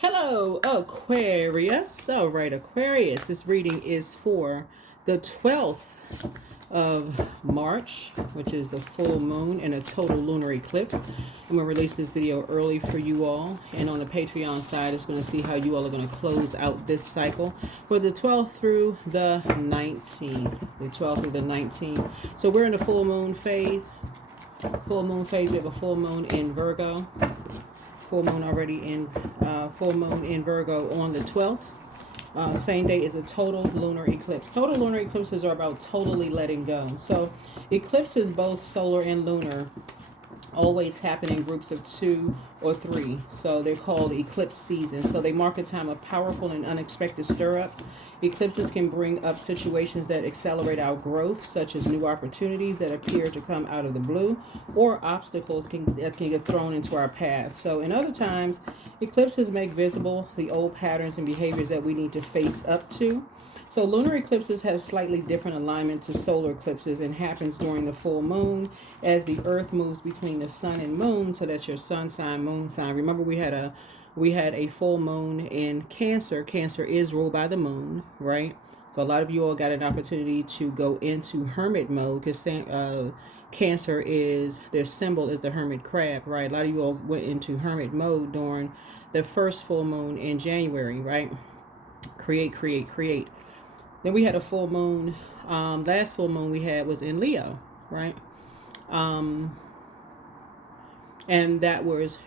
Hello, Aquarius. All right, Aquarius. This reading is for the 12th of March, which is the full moon and a total lunar eclipse. I'm going to release this video early for you all. And on the Patreon side, it's going to see how you all are going to close out this cycle for the 12th through the 19th. The 12th through the 19th. So we're in the full moon phase. Full moon phase. We have a full moon in Virgo. Full moon already in full moon in Virgo on the 12th. Same day is a total lunar eclipse. Total lunar eclipses are about totally letting go. So eclipses, both solar and lunar, always happen in groups of 2 or 3. So they're called eclipse seasons. So they mark a time of powerful and unexpected stir-ups. Eclipses can bring up situations that accelerate our growth, such as new opportunities that appear to come out of the blue, or obstacles that can get thrown into our path. So in other times, eclipses make visible the old patterns and behaviors that we need to face up to. So lunar eclipses have slightly different alignment to solar eclipses and happens during the full moon as the earth moves between the sun and moon. So that's your sun sign, moon sign. Remember, we had a full moon in Cancer. Cancer is ruled by the moon, right? So a lot of you all got an opportunity to go into hermit mode because Cancer is, their symbol is the hermit crab, right? A lot of you all went into hermit mode during the first full moon in January, right? Create, create, create. Then we had a full moon. Last full moon we had was in Leo, right? And that was,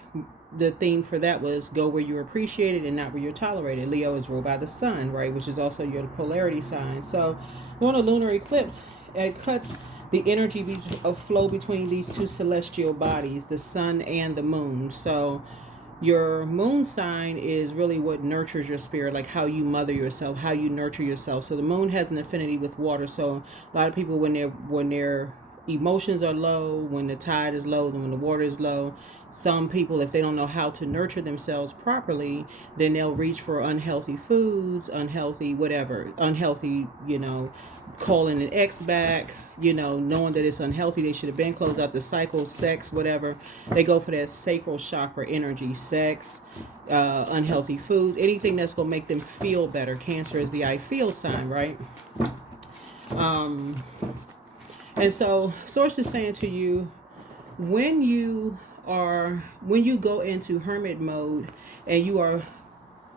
the theme for that was go where you're appreciated and not where you're tolerated. Leo is ruled by the sun, right? Which is also your polarity sign. So on a lunar eclipse, it cuts the energy of flow between these two celestial bodies, the sun and the moon. So your moon sign is really what nurtures your spirit, like how you mother yourself, how you nurture yourself. So the moon has an affinity with water. So a lot of people, when their emotions are low, when the tide is low, then when the water is low, some people, if they don't know how to nurture themselves properly, then they'll reach for unhealthy foods, unhealthy whatever, unhealthy, calling an ex back, knowing that it's unhealthy, they should have been closed out the cycle, sex, whatever. They go for that sacral chakra energy, sex, unhealthy foods, anything that's going to make them feel better. Cancer is the I feel sign, right? And so Source is saying to you, when you go into hermit mode and you are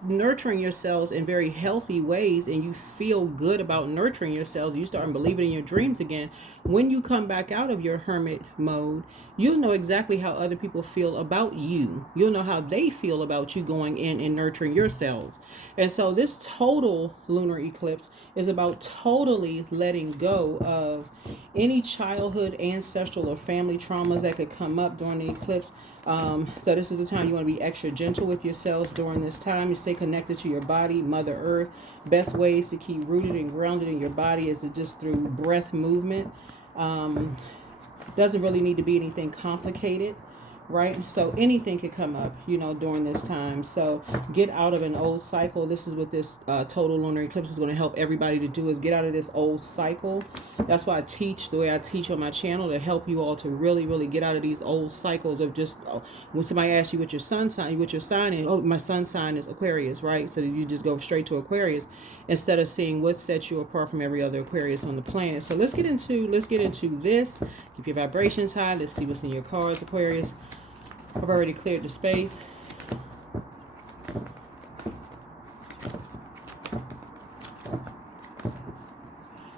nurturing yourselves in very healthy ways and you feel good about nurturing yourselves, you start believing in your dreams again. When you come back out of your hermit mode, you'll know exactly how other people feel about you. You'll know how they feel about you going in and nurturing yourselves. And so this total lunar eclipse is about totally letting go of any childhood, ancestral, or family traumas that could come up during the eclipse. So this is the time you want to be extra gentle with yourselves during this time. You stay connected to your body, Mother Earth. Best ways to keep rooted and grounded in your body is to just through breath movement. Doesn't really need to be anything complicated, right? So anything could come up, during this time. So get out of an old cycle. This is what this total lunar eclipse is going to help everybody to do, is get out of this old cycle. That's why I teach the way I teach on my channel, to help you all to really, really get out of these old cycles of just, when somebody asks you what your sun sign, is, oh, my sun sign is Aquarius, right? So you just go straight to Aquarius instead of seeing what sets you apart from every other Aquarius on the planet. So let's get into this. Keep your vibrations high. Let's see what's in your cards, Aquarius. I've already cleared the space.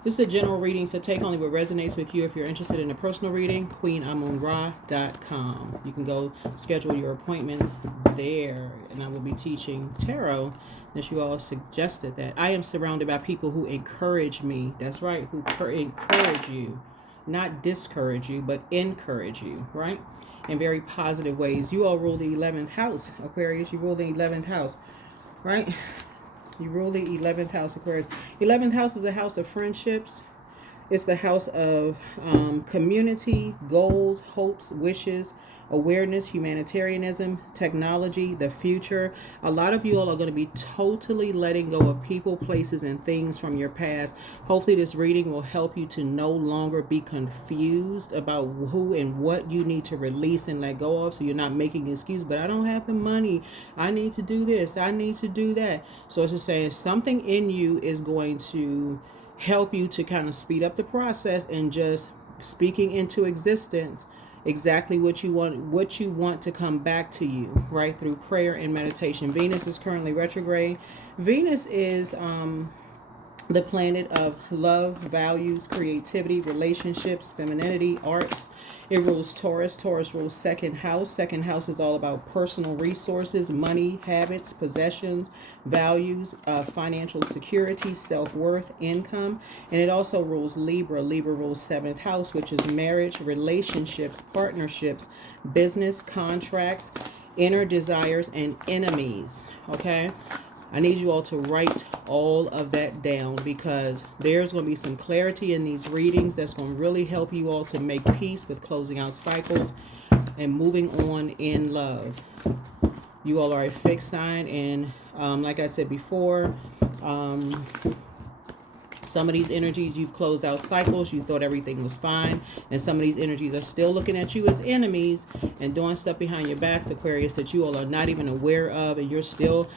This is a general reading, so take only what resonates with you. If you're interested in a personal reading, QueenAmunRa.com. You can go schedule your appointments there, and I will be teaching tarot, as you all suggested that. I am surrounded by people who encourage me. That's right, who encourage you. Not discourage you, but encourage you, right? In very positive ways. You all rule the 11th house, Aquarius. You rule the 11th house, right? You rule the 11th house, Aquarius. 11th house is a house of friendships. It's the house of community, goals, hopes, wishes, awareness, humanitarianism, technology, the future. A lot of you all are going to be totally letting go of people, places, and things from your past. Hopefully this reading will help you to no longer be confused about who and what you need to release and let go of, so you're not making excuses. But I don't have the money. I need to do this. I need to do that. So it's just saying something in you is going to help you to kind of speed up the process and just speaking into existence exactly what you want to come back to you, right, through prayer and meditation. Venus is currently retrograde. Venus is the planet of love, values, creativity, relationships, femininity, arts. It rules Taurus. Taurus rules second house. Second house is all about personal resources, money, habits, possessions, values, financial security, self-worth, income. And it also rules Libra. Libra rules seventh house, which is marriage, relationships, partnerships, business, contracts, inner desires, and enemies. Okay? I need you all to write all of that down, because there's going to be some clarity in these readings that's going to really help you all to make peace with closing out cycles and moving on in love. You all are a fixed sign, and like I said before, some of these energies, you've closed out cycles, you thought everything was fine, and some of these energies are still looking at you as enemies and doing stuff behind your backs, Aquarius, that you all are not even aware of, and you're still,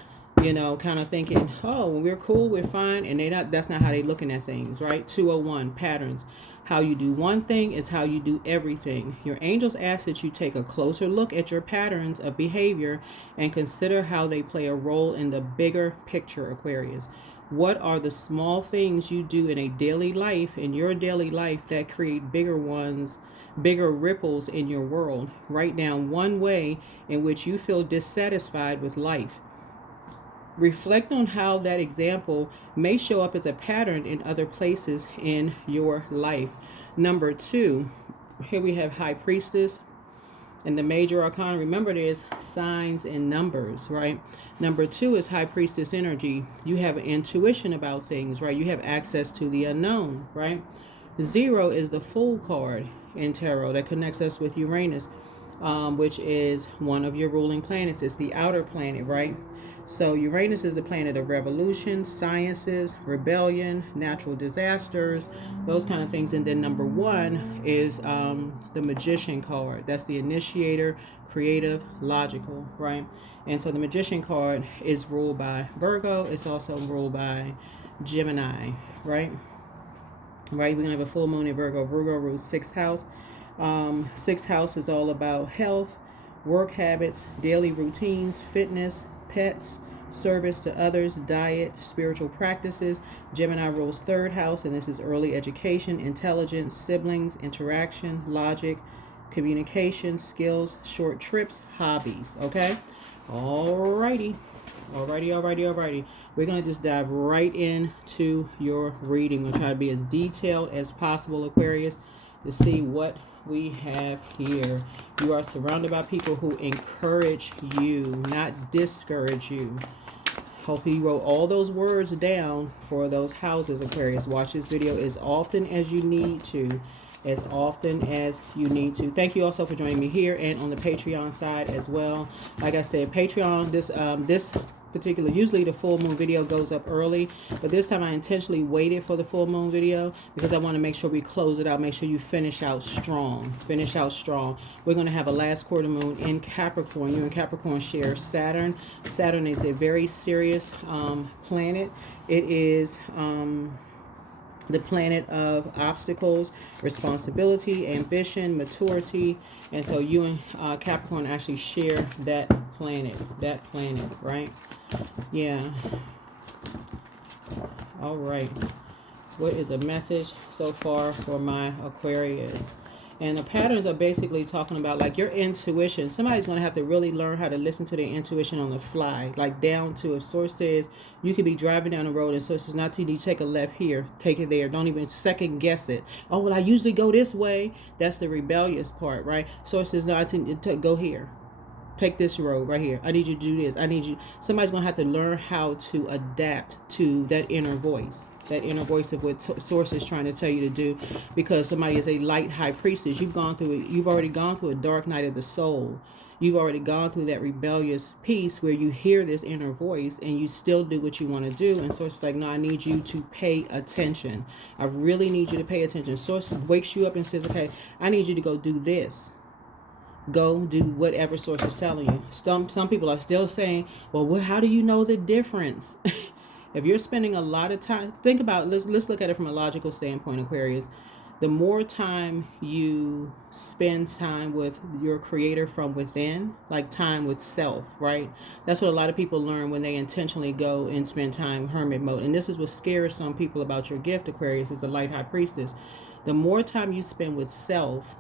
you know, kind of thinking, oh, well, we're cool, we're fine, and that's not how they're looking at things, right? 201, patterns. How you do one thing is how you do everything. Your angels ask that you take a closer look at your patterns of behavior and consider how they play a role in the bigger picture, Aquarius. What are the small things you do in a daily life, in your daily life, that create bigger ripples in your world? Write down one way in which you feel dissatisfied with life. Reflect on how that example may show up as a pattern in other places in your life. Number 2, here we have High Priestess and the major arcana. Remember, there's signs and numbers, right? Number 2 is High Priestess energy. You have an intuition about things, right? You have access to the unknown, right? 0 is the Fool card in tarot that connects us with Uranus, which is one of your ruling planets. It's the outer planet, right? So Uranus is the planet of revolution, sciences, rebellion, natural disasters, those kind of things. And then number 1 is the Magician card. That's the initiator, creative, logical, right? And so the Magician card is ruled by Virgo. It's also ruled by Gemini, right? Right, we're going to have a full moon in Virgo. Virgo rules 6th house. 6th house is all about health, work habits, daily routines, fitness, pets, service to others, diet, spiritual practices. Gemini rules 3rd house, and this is early education, intelligence, siblings, interaction, logic, communication, skills, short trips, hobbies. Okay? Alrighty. We're going to just dive right into your reading. We'll try to be as detailed as possible, Aquarius, to see what we have here. You are surrounded by people who encourage you, not discourage you. Hopefully you wrote all those words down for those houses, Aquarius. Watch this video as often as you need to. Thank you also for joining me here and on the Patreon side as well. Like I said, Patreon, this particular, usually the full moon video goes up early, but this time I intentionally waited for the full moon video because I want to make sure we close it out, make sure you finish out strong. We're going to have a last quarter moon in Capricorn. You and Capricorn share Saturn. Saturn is a very serious planet. It is the planet of obstacles, responsibility, ambition, maturity. And so you and Capricorn actually share that planet, right? Yeah. All right. What is a message so far for my Aquarius? And the patterns are basically talking about like your intuition. Somebody's going to have to really learn how to listen to their intuition on the fly, like down to, if source says you could be driving down the road and source says not to, you take a left here, take it there. Don't even second guess it. Oh, well, I usually go this way. That's the rebellious part, right? Source says no, to go here. take this road right here. I need you to do this. I need you. Somebody's going to have to learn how to adapt to that inner voice. That inner voice of what Source is trying to tell you to do. Because somebody is a light high priestess. You've already gone through a dark night of the soul. You've already gone through that rebellious piece where you hear this inner voice and you still do what you want to do. And Source is like, no, I need you to pay attention. I really need you to pay attention. Source wakes you up and says, okay, I need you to go do this. Go do whatever Source is telling you. Some people are still saying, well, how do you know the difference? If you're spending a lot of time, think about, let's look at it from a logical standpoint, Aquarius. The more time you spend time with your creator from within, like time with self, right? That's what a lot of people learn when they intentionally go and spend time hermit mode. And this is what scares some people about your gift, Aquarius, is the light high priestess. The more time you spend with self,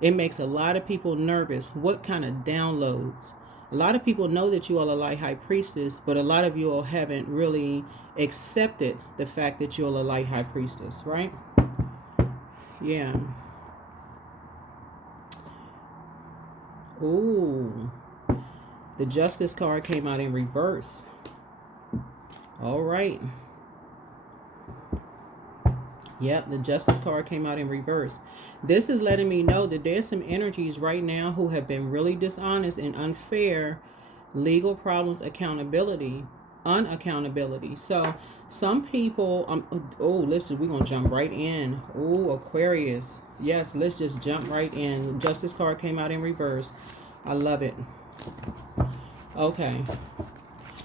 it makes a lot of people nervous. What kind of downloads? A lot of people know that you all are light high priestess, but a lot of you all haven't really accepted the fact that you all are light high priestess, right? Yeah. Ooh. The Justice card came out in reverse. All right. Yep, the Justice card came out in reverse. This is letting me know that there's some energies right now who have been really dishonest and unfair. Legal problems, accountability, unaccountability. So some people, listen, we're going to jump right in. Oh, Aquarius. Yes, let's just jump right in. Justice card came out in reverse. I love it. Okay.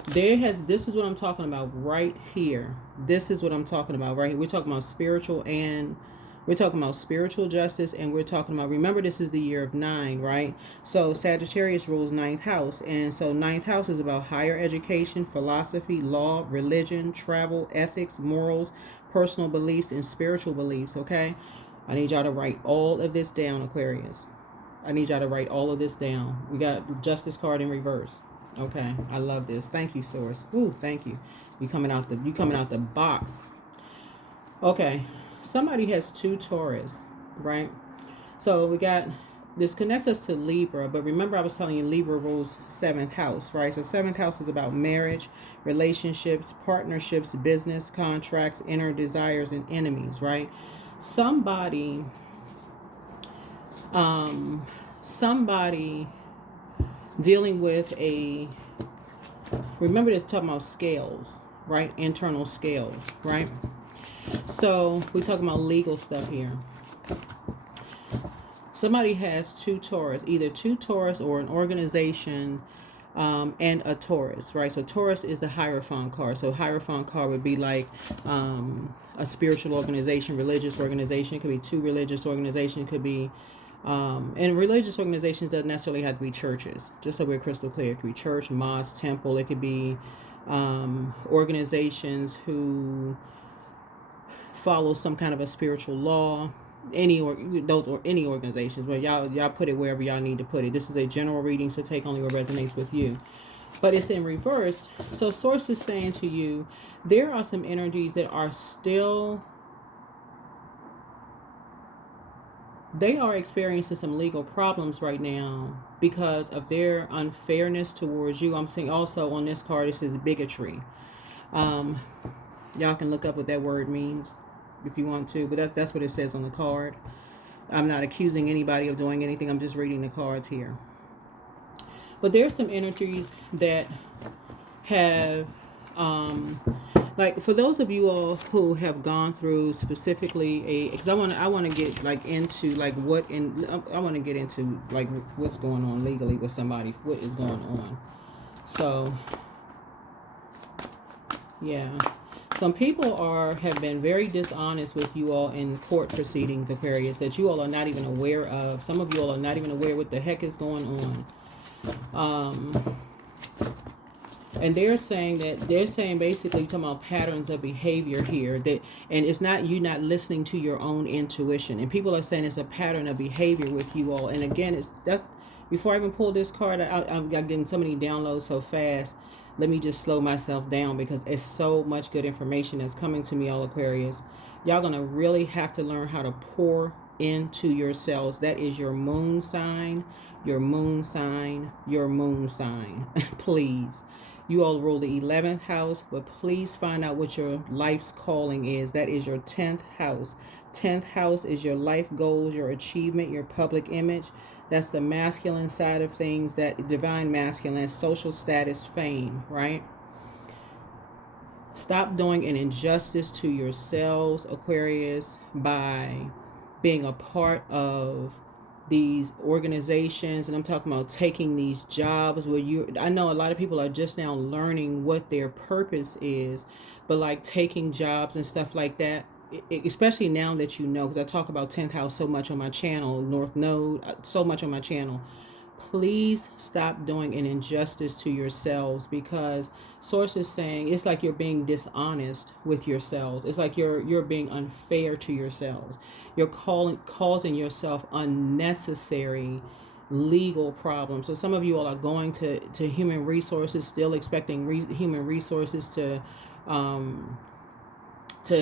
This is what I'm talking about right here. This is what I'm talking about right here. We're talking about spiritual justice, and we're talking about, remember, this is the year of 9, right? So Sagittarius rules 9th house, and so 9th house is about higher education, philosophy, law, religion, travel, ethics, morals, personal beliefs, and spiritual beliefs, okay? I need y'all to write all of this down, Aquarius. I need y'all to write all of this down. We got the Justice card in reverse. Okay, I love this. Thank you, Source. Ooh, thank you. You coming out the box. Okay, somebody has 2 Taurus, right? So we got, this connects us to Libra, but remember I was telling you Libra rules 7th house, right? So 7th house is about marriage, relationships, partnerships, business, contracts, inner desires, and enemies, right? Somebody dealing with remember this, talking about scales, right? Internal scales, right? So we're talking about legal stuff here. Somebody has 2 Taurus, either 2 Taurus or an organization and a Taurus, right? So Taurus is the Hierophant card. So Hierophant card would be like a spiritual organization, religious organization. It could be 2 religious organizations. It could be and religious organizations doesn't necessarily have to be churches, just so we're crystal clear. It could be church, mosque, temple. It could be organizations who follow some kind of a spiritual law. Any organizations, but y'all put it wherever y'all need to put it. This is a general reading, so take only what resonates with you. But it's in reverse. So Source is saying to you, there are some energies that are still, they are experiencing some legal problems right now because of their unfairness towards you. I'm seeing also on this card, it says bigotry. Y'all can look up what that word means if you want to, but that's what it says on the card. I'm not accusing anybody of doing anything. I'm just reading the cards here. But there's some energies that have, like for those of you all who have gone through specifically because I want to get like into like I want to get into like what's going on legally with somebody, what is going on. So yeah, some people have been very dishonest with you all in court proceedings, Aquarius, that you all are not even aware of. Some of you all are not even aware what the heck is going on. And they're saying basically talking about patterns of behavior here, that, and it's not you not listening to your own intuition. And people are saying it's a pattern of behavior with you all. And again, that's before I even pull this card, I'm getting so many downloads so fast. Let me just slow myself down because it's so much good information that's coming to me, all Aquarius. Y'all gonna really have to learn how to pour into yourselves. That is your moon sign, your moon sign, your moon sign. Please. You all rule the 11th house, but please find out what your life's calling is. That is your 10th house. 10th house is your life goals, your achievement, your public image. That's the masculine side of things, that divine masculine, social status, fame, right? Stop doing an injustice to yourselves, Aquarius, by being a part of these organizations. And I'm talking about taking these jobs where I know a lot of people are just now learning what their purpose is, but like taking jobs and stuff like that, especially now that you know, because I talk about 10th house so much on my channel, North Node, so much on my channel. Please stop doing an injustice to yourselves, because source is saying it's like you're being dishonest with yourselves. It's like you're being unfair to yourselves. You're causing yourself unnecessary legal problems. So some of you all are going to human resources, still expecting human resources to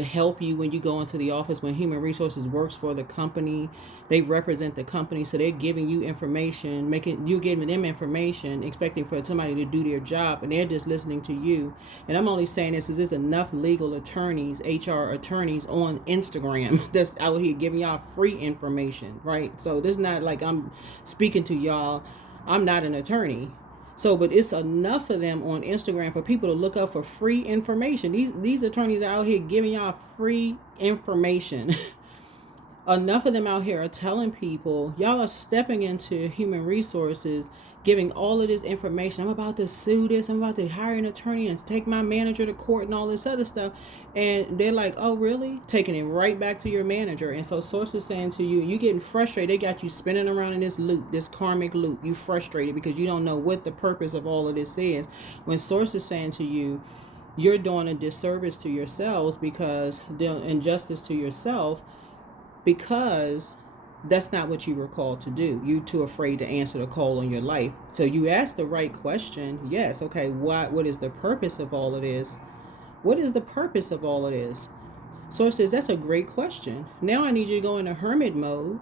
help you when you go into the office. When human resources works for the company, they represent the company, so they're giving you information, you're giving them information, expecting for somebody to do their job, and they're just listening to you. And I'm only saying this because there's enough legal attorneys, HR attorneys on Instagram that's out here giving y'all free information, right? So this is not like I'm speaking to y'all. I'm not an attorney. So, but it's enough of them on Instagram for people to look up for free information. These attorneys are out here giving y'all free information. Enough of them out here are telling people, y'all are stepping into human resources, giving all of this information. I'm about to sue this. I'm about to hire an attorney and take my manager to court and all this other stuff. And they're like, oh, really? Taking it right back to your manager. And so source is saying to you, you getting frustrated. They got you spinning around in this loop, this karmic loop. You frustrated because you don't know what the purpose of all of this is. When source is saying to you, you're doing a disservice to yourselves, because doing injustice to yourself, because that's not what you were called to do. You're too afraid to answer the call on your life. So you asked the right question. Yes. Okay. What is the purpose of all of this? What is the purpose of all of this? So it says, that's a great question. Now I need you to go into hermit mode,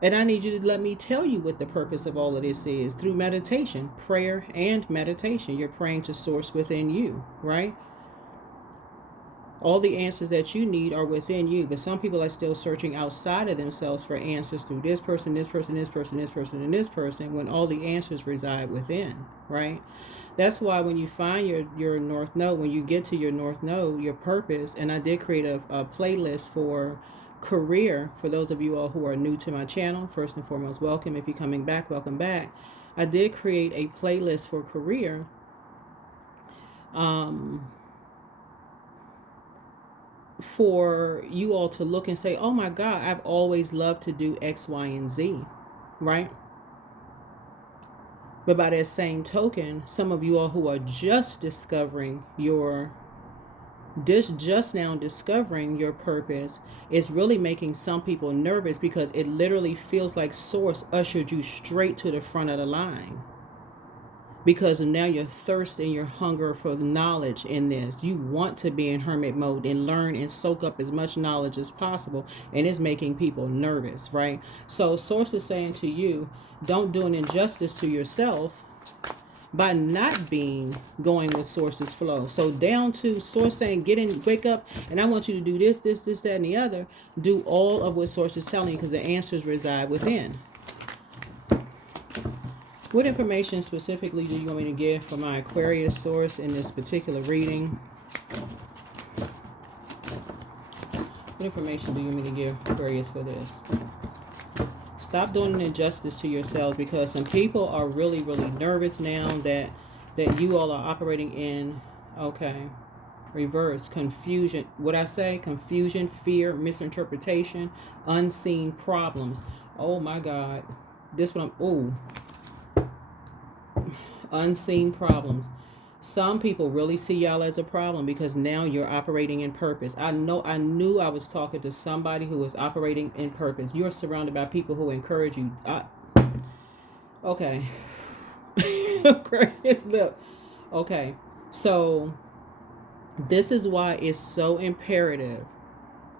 and I need you to let me tell you what the purpose of all of this is through meditation, prayer and meditation. You're praying to source within you, right? All the answers that you need are within you, but some people are still searching outside of themselves for answers through this person, this person, this person, this person, and this person, when all the answers reside within, right? That's why when you find your North Node, when you get to your North Node, your purpose, and I did create a playlist for career for those of you all who are new to my channel. First and foremost, welcome. If you're coming back, welcome back. I did create a playlist for career. For you all to look and say, oh my God, I've always loved to do X, Y, and Z, right? But by that same token, some of you all who are just discovering just now discovering your purpose, is really making some people nervous, because it literally feels like source ushered you straight to the front of the line. Because now your thirst and your hunger for knowledge in this, you want to be in hermit mode and learn and soak up as much knowledge as possible, and it's making people nervous, right? So source is saying to you, don't do an injustice to yourself by not going with source's flow. So down to source saying, wake up, and I want you to do this, that, and the other. Do all of what source is telling you, because the answers reside within. What information specifically do you want me to give for my Aquarius source in this particular reading? What information do you want me to give Aquarius for this? Stop doing an injustice to yourselves, because some people are really, really nervous now that you all are operating in, okay, reverse, confusion. What I say? Confusion, fear, misinterpretation, unseen problems. Oh my God. This one, unseen problems. Some people really see y'all as a problem, because now you're operating in purpose. I knew I was talking to somebody who was operating in purpose. You're surrounded by people who encourage you. Okay. Look. Okay. So this is why it's so imperative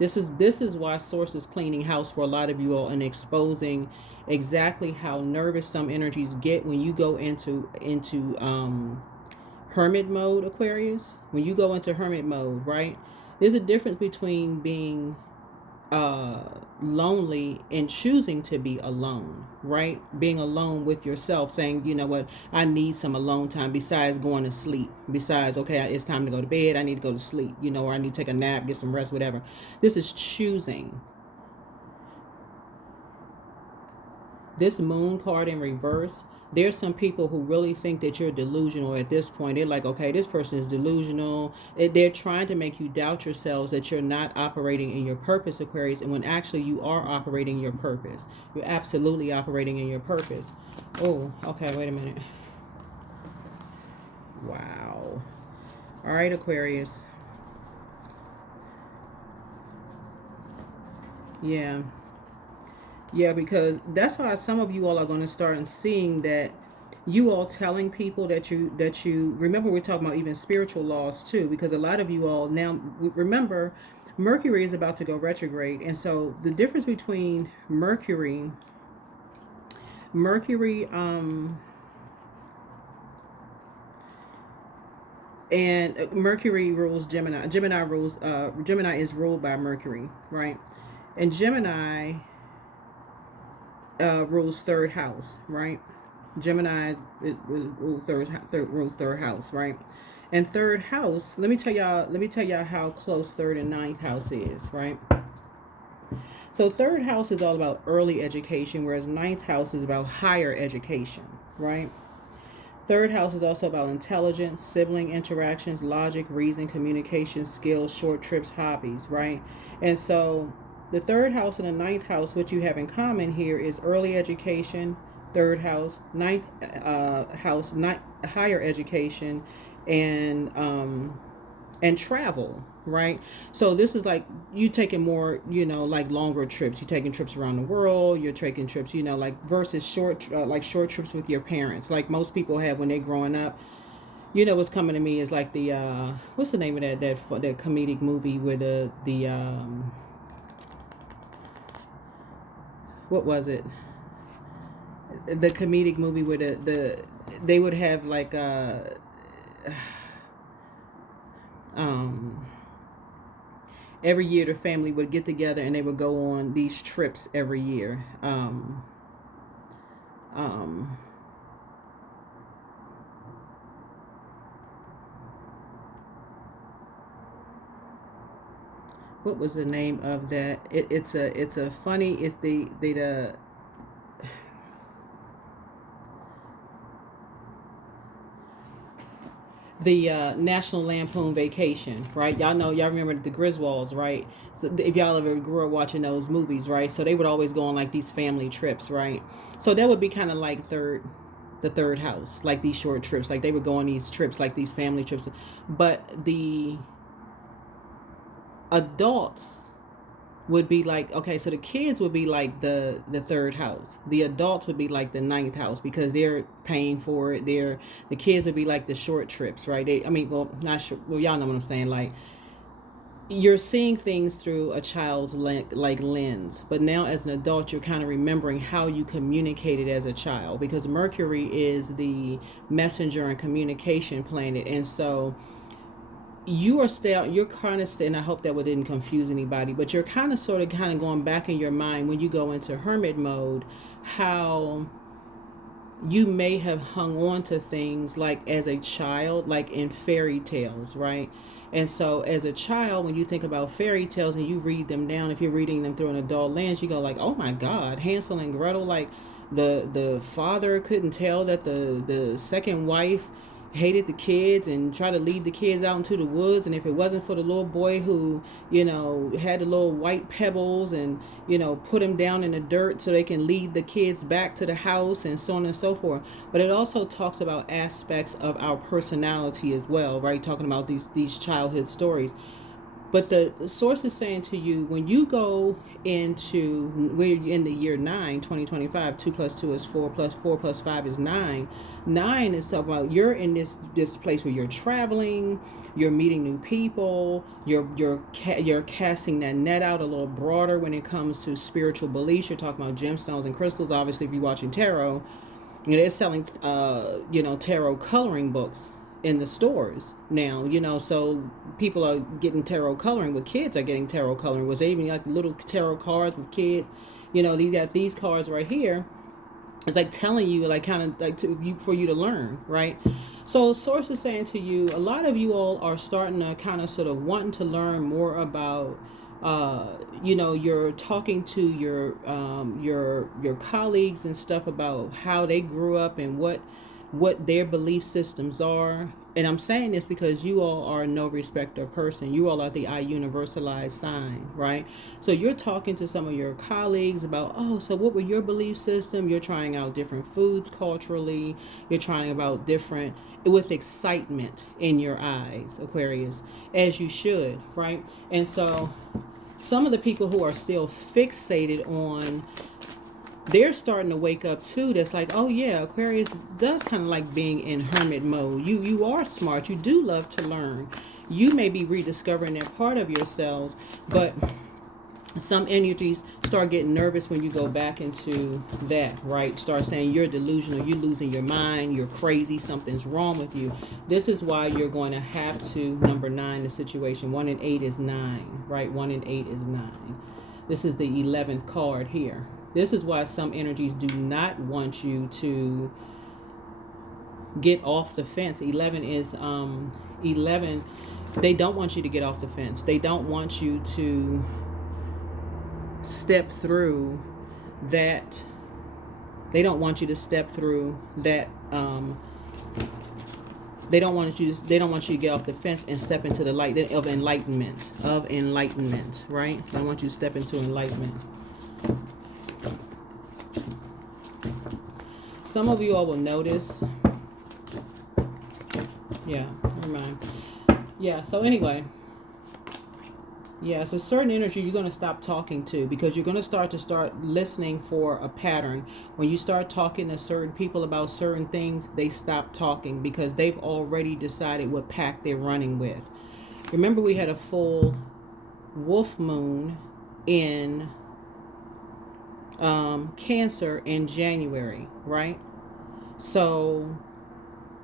This is why Source is cleaning house for a lot of you all and exposing exactly how nervous some energies get when you go into hermit mode, Aquarius. When you go into hermit mode, right? There's a difference between being lonely and choosing to be alone, right? Being alone with yourself, saying, you know what, I need some alone time besides going to sleep. Besides, okay, it's time to go to bed, I need to go to sleep, you know, or I need to take a nap, get some rest, whatever. This is choosing. This moon card in reverse, there's some people who really think that you're delusional at this point. They're like, okay, this person is delusional. They're trying to make you doubt yourselves that you're not operating in your purpose, Aquarius, and when actually you are operating your purpose. You're absolutely operating in your purpose. Oh, okay, wait a minute. Wow. All right, Aquarius. Yeah. Yeah, because that's why some of you all are going to start seeing that you all telling people that you remember, we're talking about even spiritual laws too, because a lot of you all now remember Mercury is about to go retrograde, and so the difference between Mercury and Mercury rules Gemini. Gemini is ruled by Mercury, right? And Gemini rules third house, right? Gemini rules third house, right? And third house, let me tell y'all how close third and ninth house is, right? So third house is all about early education, whereas ninth house is about higher education, right? Third house is also about intelligence, sibling interactions, logic, reason, communication, skills, short trips, hobbies, right? And so the third house and the ninth house, what you have in common here is early education, third house, ninth house, higher education, and travel, right? So this is like you taking more, you know, like longer trips. You're taking trips around the world. You're taking trips, you know, like versus short trips with your parents, like most people have when they're growing up. You know, what's coming to me is like the what's the name of that comedic movie where the what was it? The comedic movie where they would have like every year the family would get together and they would go on these trips every year. What was the name of that? It's a funny. It's the National Lampoon Vacation, right? Y'all remember the Griswolds, right? So if y'all ever grew up watching those movies, right? So they would always go on like these family trips, right? So that would be kind of like the third house, like these short trips, like they would go on these trips, like these family trips. But the adults would be like, okay, so the kids would be like the third house. The adults would be like the ninth house because they're paying for it. The kids would be like the short trips, right? Not short. Well, y'all know what I'm saying. Like you're seeing things through a child's lens, but now as an adult, you're kind of remembering how you communicated as a child because Mercury is the messenger and communication planet, and so you're kind of and I hope that didn't confuse anybody, but you're kind of going back in your mind when you go into hermit mode, how you may have hung on to things like as a child, like in fairy tales, right? And so as a child, when you think about fairy tales and you read them down, if you're reading them through an adult lens, you go like, oh my God, Hansel and Gretel, like the father couldn't tell that the second wife hated the kids and tried to lead the kids out into the woods, and if it wasn't for the little boy who, you know, had the little white pebbles and, you know, put them down in the dirt so they can lead the kids back to the house and so on and so forth. But it also talks about aspects of our personality as well, right? Talking about these childhood stories. But the source is saying to you, when you go into, we're in the year 9, 2025, 2 plus 2 is 4, plus 4 plus 5 is 9. 9 is talking about you're in this place where you're traveling, you're meeting new people, you're casting that net out a little broader when it comes to spiritual beliefs. You're talking about gemstones and crystals. Obviously, if you're watching tarot, they're selling, tarot coloring books in the stores now, so people are getting tarot coloring. With kids are getting tarot coloring. Was even like little tarot cards with kids. You got these cards right here. It's like telling you, like kind of like for you to learn, right? So source is saying to you, a lot of you all are starting to kind of sort of wanting to learn more about you're talking to your colleagues and stuff about how they grew up and what their belief systems are. And I'm saying this because you all are no respecter of person. You all are the I universalized sign, right? So you're talking to some of your colleagues about, so what were your belief system? You're trying out different foods culturally. You're trying about different, with excitement in your eyes, Aquarius, as you should, right? And so some of the people who are still fixated on, they're starting to wake up too. That's like, oh yeah, Aquarius does kind of like being in hermit mode. You are smart. You do love to learn. You may be rediscovering that part of yourselves, but some energies start getting nervous when you go back into that, right? Start saying you're delusional, you're losing your mind, you're crazy, something's wrong with you. This is why you're going to have to, number 9, the situation. 1 and 8 is 9, right? 1 and 8 is 9. This is the 11th card here. This is why some energies do not want you to get off the fence. 11 is 11. They don't want you to get off the fence. They don't want you to step through that. They don't want you to step through that. They don't want you to get off the fence and step into the light of enlightenment. Right? They don't want you to step into enlightenment. Some of you all will notice. Yeah, never mind. Yeah, so anyway. Yeah, so certain energy you're going to stop talking to, because you're going to start listening for a pattern. When you start talking to certain people about certain things, they stop talking because they've already decided what pack they're running with. Remember, we had a full wolf moon in Cancer in January, right? So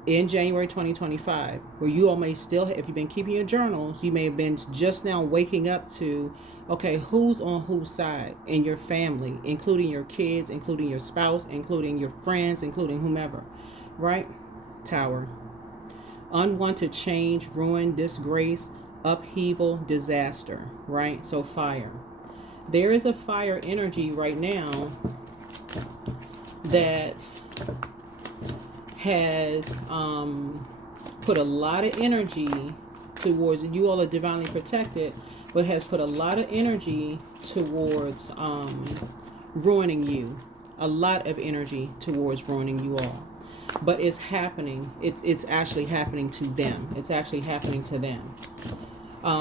in January 2025, where you all may still, if you've been keeping your journals, you may have been just now waking up to, okay, who's on whose side in your family, including your kids, including your spouse, including your friends, including whomever, right? Tower. Unwanted change, ruin, disgrace, upheaval, disaster, right? So fire. There is a fire energy right now that has put a lot of energy towards, you all are divinely protected, but has put a lot of energy towards ruining you. A lot of energy towards ruining you all. But it's happening. It's actually happening to them. It's actually happening to them.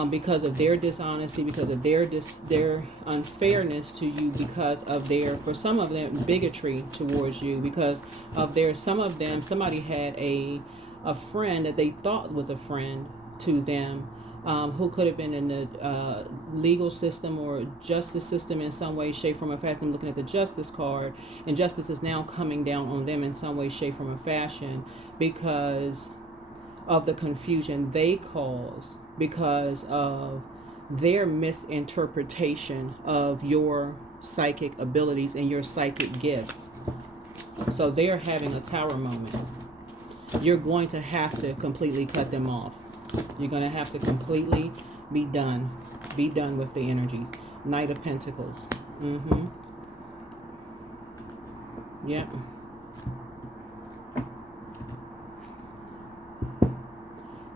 Because of their dishonesty, because of their unfairness to you, because of their, for some of them, bigotry towards you, because of somebody had a friend that they thought was a friend to them, who could have been in the legal system or justice system in some way, shape, form, or fashion. I'm looking at the justice card, and justice is now coming down on them in some way, shape, form, or fashion, because of the confusion they caused, because of their misinterpretation of your psychic abilities and your psychic gifts. So they're having a tower moment. You're going to have to completely cut them off. You're going to have to completely be done with the energies. Knight of Pentacles. Yep.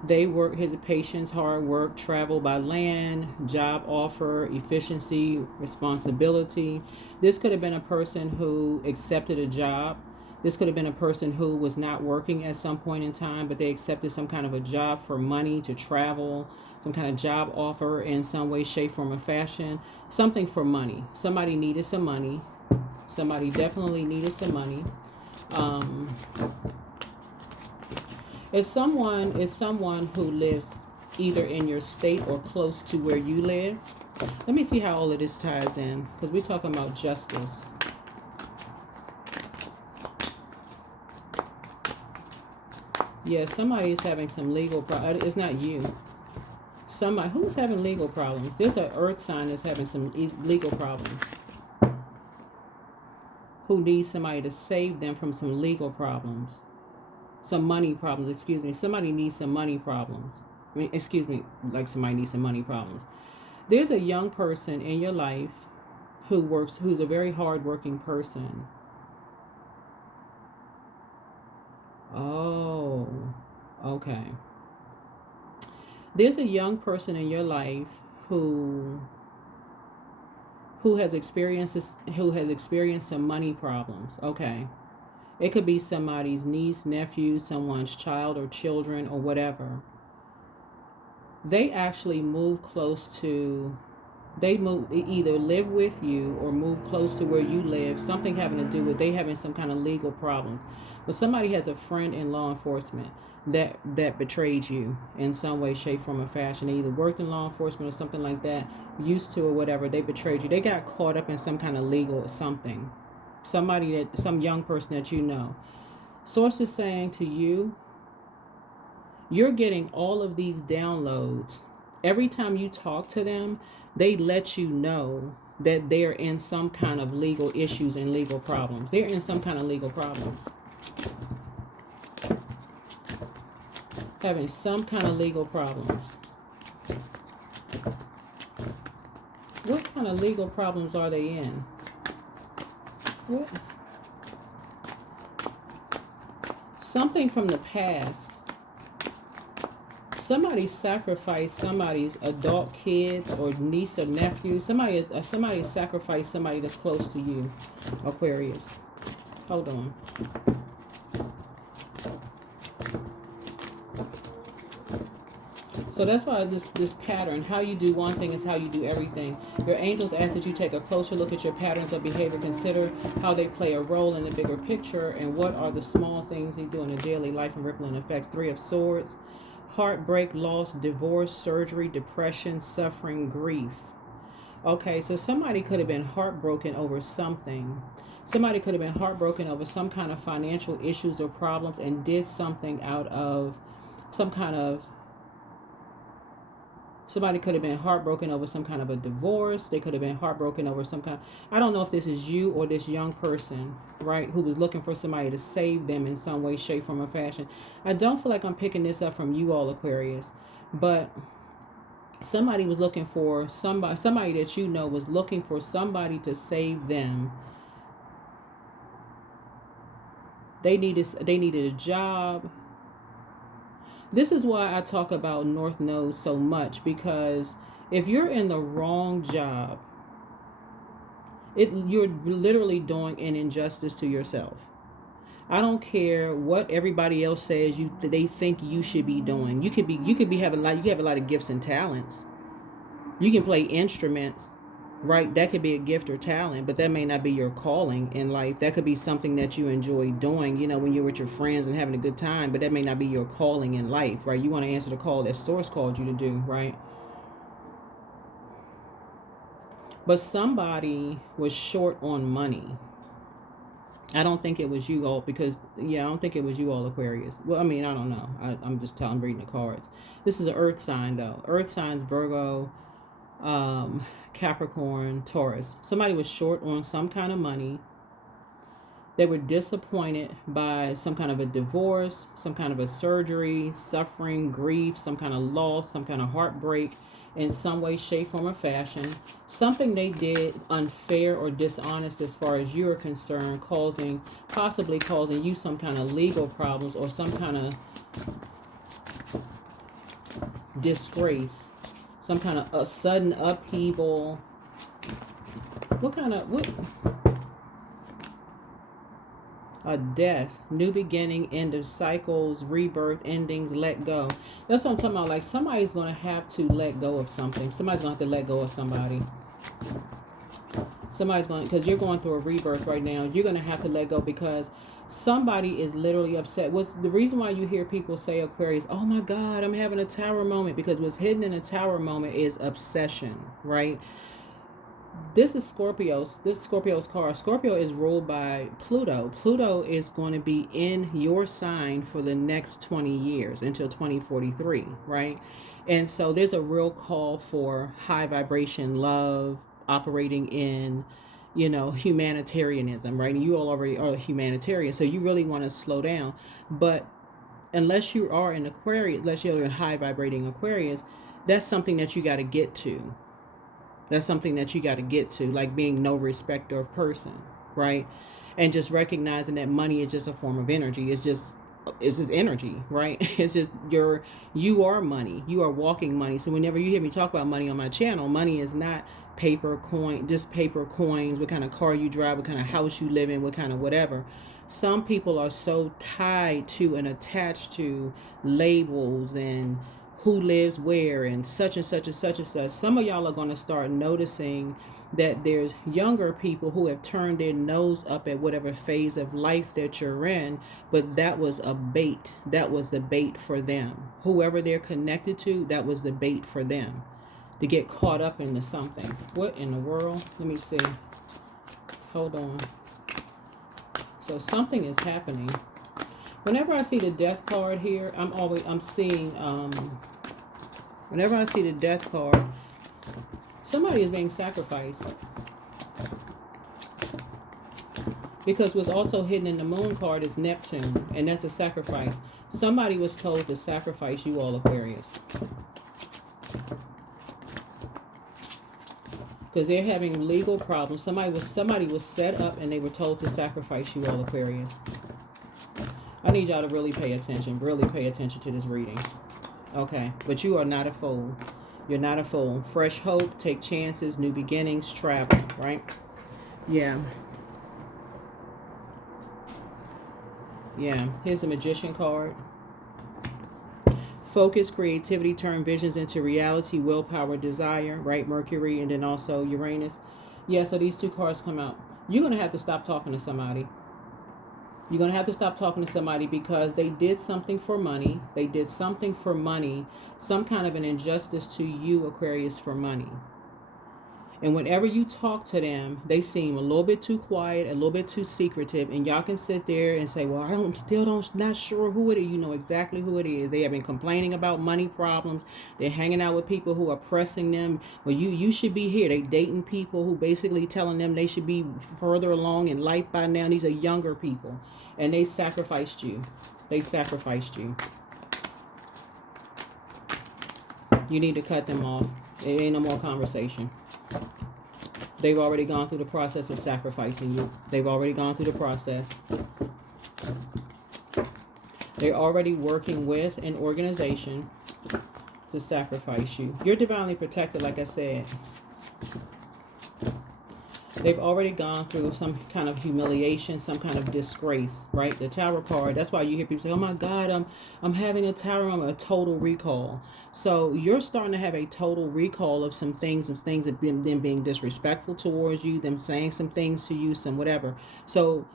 They work, his patience, hard work, travel by land, job offer, efficiency, responsibility. This could have been a person who accepted a job This could have been a person who was not working at some point in time, but they accepted some kind of a job for money to travel, some kind of job offer in some way, shape, form, or fashion. Something for money. Somebody needed some money. Somebody definitely needed some money. It's someone who lives either in your state or close to where you live. Let me see how all of this ties in, because we're talking about justice. Yeah, somebody is having some legal problems. It's not you. Somebody who's having legal problems. There's an earth sign that's having some legal problems. Who needs somebody to save them from some legal problems. Some money problems, excuse me. Somebody needs some money problems. I mean, excuse me, like somebody needs some money problems. There's a young person in your life who's a very hard-working person. Oh, okay. There's a young person in your life who has experienced some money problems. Okay. It could be somebody's niece, nephew, someone's child or children or whatever. They actually move either live with you or move close to where you live. Something having to do with they having some kind of legal problems. But somebody has a friend in law enforcement that betrayed you in some way, shape, form, or fashion. They either worked in law enforcement or something like that, used to or whatever. They betrayed you. They got caught up in some kind of legal something. Some young person that you know. Source is saying to you, you're getting all of these downloads. Every time you talk to them, they let you know that they're in some kind of legal issues and legal problems. They're in some kind of legal problems. Having some kind of legal problems. What kind of legal problems are they in? What? Something from the past. Somebody sacrificed somebody's adult kids or niece or nephew. Somebody sacrificed somebody that's close to you, Aquarius. Hold on. So that's why this pattern, how you do one thing is how you do everything. Your angels ask that you take a closer look at your patterns of behavior, consider how they play a role in the bigger picture, and what are the small things they do in a daily life and rippling effects. 3 of Swords, heartbreak, loss, divorce, surgery, depression, suffering, grief. Okay, so somebody could have been heartbroken over something. Somebody could have been heartbroken over some kind of financial issues or problems and did something out of some kind of... Somebody could have been heartbroken over some kind of a divorce. They could have been heartbroken over some kind... I don't know if this is you or this young person, right, who was looking for somebody to save them in some way, shape, form, or fashion. I don't feel like I'm picking this up from you all, Aquarius, but somebody was looking for somebody that you know was looking for somebody to save them. They needed a job. This is why I talk about North Node so much, because if you're in the wrong job, you're literally doing an injustice to yourself. I don't care what everybody else says they think you should be doing. You could have a lot of gifts and talents. You can play instruments, right? That could be a gift or talent, but that may not be your calling in life. That could be something that you enjoy doing, when you're with your friends and having a good time, but that may not be your calling in life, right? You want to answer the call that Source called you to do, right? But somebody was short on money. I don't think it was you all, because, I don't think it was you all, Aquarius. Well, I mean, I don't know. I'm reading the cards. This is an earth sign, though. Earth signs, Virgo, Capricorn, Taurus. Somebody was short on some kind of money. They were disappointed by some kind of a divorce, some kind of a surgery, suffering, grief, some kind of loss, some kind of heartbreak in some way, shape, form, or fashion. Something they did unfair or dishonest as far as you're concerned, possibly causing you some kind of legal problems or some kind of disgrace. Some kind of a sudden upheaval. What? A death, new beginning, end of cycles, rebirth, endings, let go. That's what I'm talking about. Like somebody's going to have to let go of something. Somebody's going to have to let go of somebody. Somebody's going, because you're going through a rebirth right now. You're going to have to let go because somebody is literally upset. What's the reason why you hear people say, Aquarius, oh my God, I'm having a tower moment? Because what's hidden in a tower moment is obsession, right? This is Scorpio's. This is Scorpio's card. Scorpio is ruled by Pluto. Pluto is going to be in your sign for the next 20 years until 2043, right? And so there's a real call for high vibration love, operating in, you know, humanitarianism, right? And you all already are a humanitarian, so you really want to slow down. But unless you are in Aquarius, unless you're in high vibrating Aquarius, that's something that you got to get to. That's something that you got to get to, like being no respecter of person, right? And just recognizing that money is just a form of energy. It's just energy, right? It's just you are money. You are walking money. So whenever you hear me talk about money on my channel, money is not paper, coin, just paper, coins, what kind of car you drive, what kind of house you live in, what kind of whatever. Some people are so tied to and attached to labels and who lives where and such and such and such and such. Some of y'all are going to start noticing that there's younger people who have turned their nose up at whatever phase of life that you're in, but that was a bait. That was the bait for them. Whoever they're connected to, that was the bait for them to get caught up into something. What in the world? Let me see. Hold on. So something is happening. Whenever I see the death card here, I'm seeing, whenever I see the death card, somebody is being sacrificed. Because what's also hidden in the moon card is Neptune, and that's a sacrifice. Somebody was told to sacrifice you all, Aquarius. Because they're having legal problems. Somebody was set up and they were told to sacrifice you all, Aquarius. I need y'all to really pay attention. Really pay attention to this reading. Okay. But you are not a fool. You're not a fool. Fresh hope. Take chances. New beginnings. Travel. Right? Yeah. Yeah. Here's the Magician card. Focus, creativity, turn visions into reality, willpower, desire. Right? Mercury and then also Uranus. Yeah. So these two cards come out. You're going to have to stop talking to somebody. You're going to have to stop talking to somebody because they did something for money. They did something for money. Some kind of an injustice to you, Aquarius, for money. And whenever you talk to them, they seem a little bit too quiet, a little bit too secretive. And y'all can sit there and say, well, not sure who it is. You know exactly who it is. They have been complaining about money problems. They're hanging out with people who are pressing them. Well, you should be here. They dating people who basically telling them they should be further along in life by now. These are younger people. And they sacrificed you. They sacrificed you. You need to cut them off. It ain't no more conversation. They've already gone through the process of sacrificing you. They've already gone through the process. They're already working with an organization to sacrifice you. You're divinely protected, like I said. They've already gone through some kind of humiliation, some kind of disgrace, right? The Tower card. That's why you hear people say, "Oh my God, I'm having a Tower, I'm a total recall." So you're starting to have a total recall of some things that been them being disrespectful towards you, them saying some things to you, some whatever. So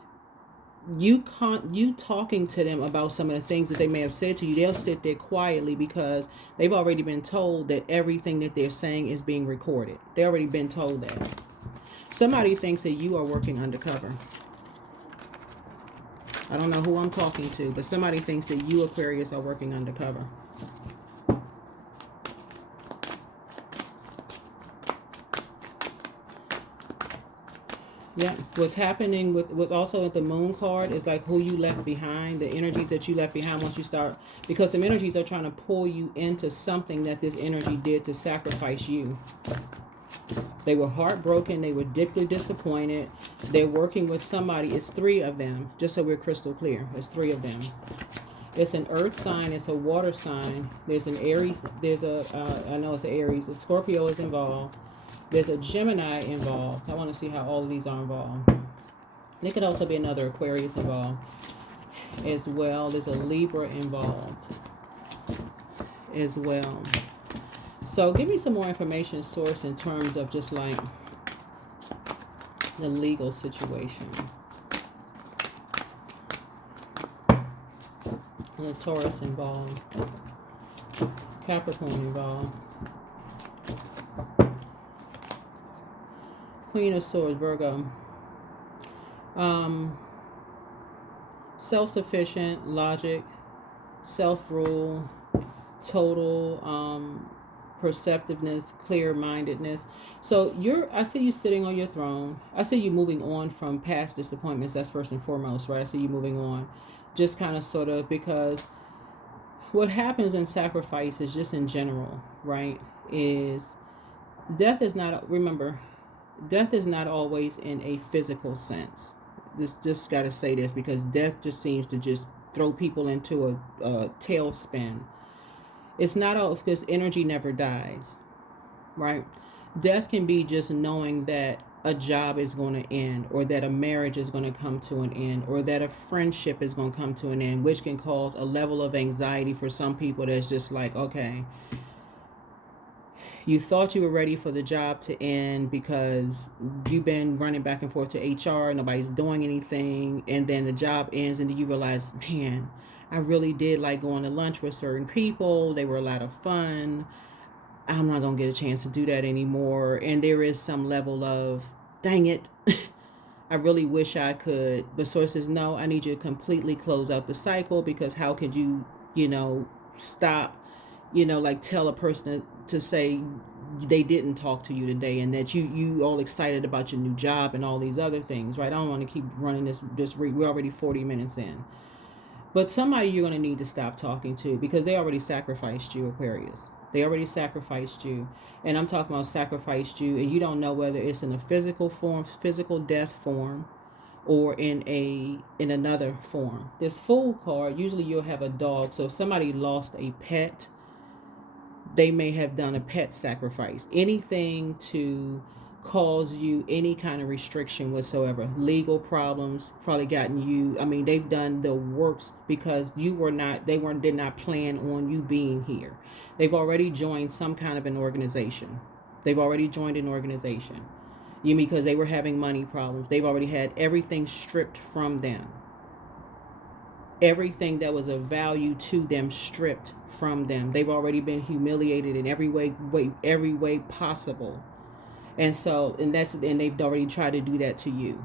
you talking to them about some of the things that they may have said to you, they'll sit there quietly because they've already been told that everything that they're saying is being recorded. They've already been told that. Somebody thinks that you are working undercover. I don't know who I'm talking to, but somebody thinks that you, Aquarius, are working undercover. Yeah, what's happening with what's also at the moon card is like who you left behind, the energies that you left behind once you start, because some energies are trying to pull you into something that this energy did to sacrifice you. They were heartbroken. They were deeply disappointed. They're working with somebody. It's three of them, just so we're crystal clear. There's three of them. It's an earth sign. It's a water sign. There's an Aries. There's a, I know it's an Aries. A Scorpio is involved. There's a Gemini involved. I want to see how all of these are involved. There could also be another Aquarius involved as well. There's a Libra involved as well. So give me some more information source in terms of just like the legal situation. The Taurus involved. Capricorn involved. Queen of Swords, Virgo. Self-sufficient, logic, self-rule, total perceptiveness, clear-mindedness. So I see you sitting on your throne. I see you moving on from past disappointments. That's first and foremost, right? I see you moving on. Just kind of sort of, because what happens in sacrifice is just in general, right? Is death is not, remember, death is not always in a physical sense. Just got to say this, because death just seems to just throw people into a tailspin. It's not all, because energy never dies, right? Death can be just knowing that a job is going to end, or that a marriage is going to come to an end, or that a friendship is going to come to an end, which can cause a level of anxiety for some people that's just like, okay, you thought you were ready for the job to end because you've been running back and forth to HR, nobody's doing anything, and then the job ends, and then you realize, man, I really did like going to lunch with certain people. They were a lot of fun. I'm not going to get a chance to do that anymore. And there is some level of, dang it, I really wish I could. But source says, no, I need you to completely close out the cycle, because how could you, stop, like tell a person to say they didn't talk to you today, and that you all excited about your new job and all these other things, right? I don't want to keep running this. We're already 40 minutes in. But somebody you're going to need to stop talking to, because they already sacrificed you, Aquarius. They already sacrificed you. And I'm talking about sacrificed you, and you don't know whether it's in a physical form, physical death form, or in another form. This Fool card, usually you'll have a dog. So if somebody lost a pet, they may have done a pet sacrifice. Anything to cause you any kind of restriction whatsoever. Legal problems, probably gotten you, they've done the works, because did not plan on you being here. They've already joined some kind of an organization. Because they were having money problems. They've already had everything stripped from them. Everything that was of value to them stripped from them. They've already been humiliated in every way possible. And they've already tried to do that to you.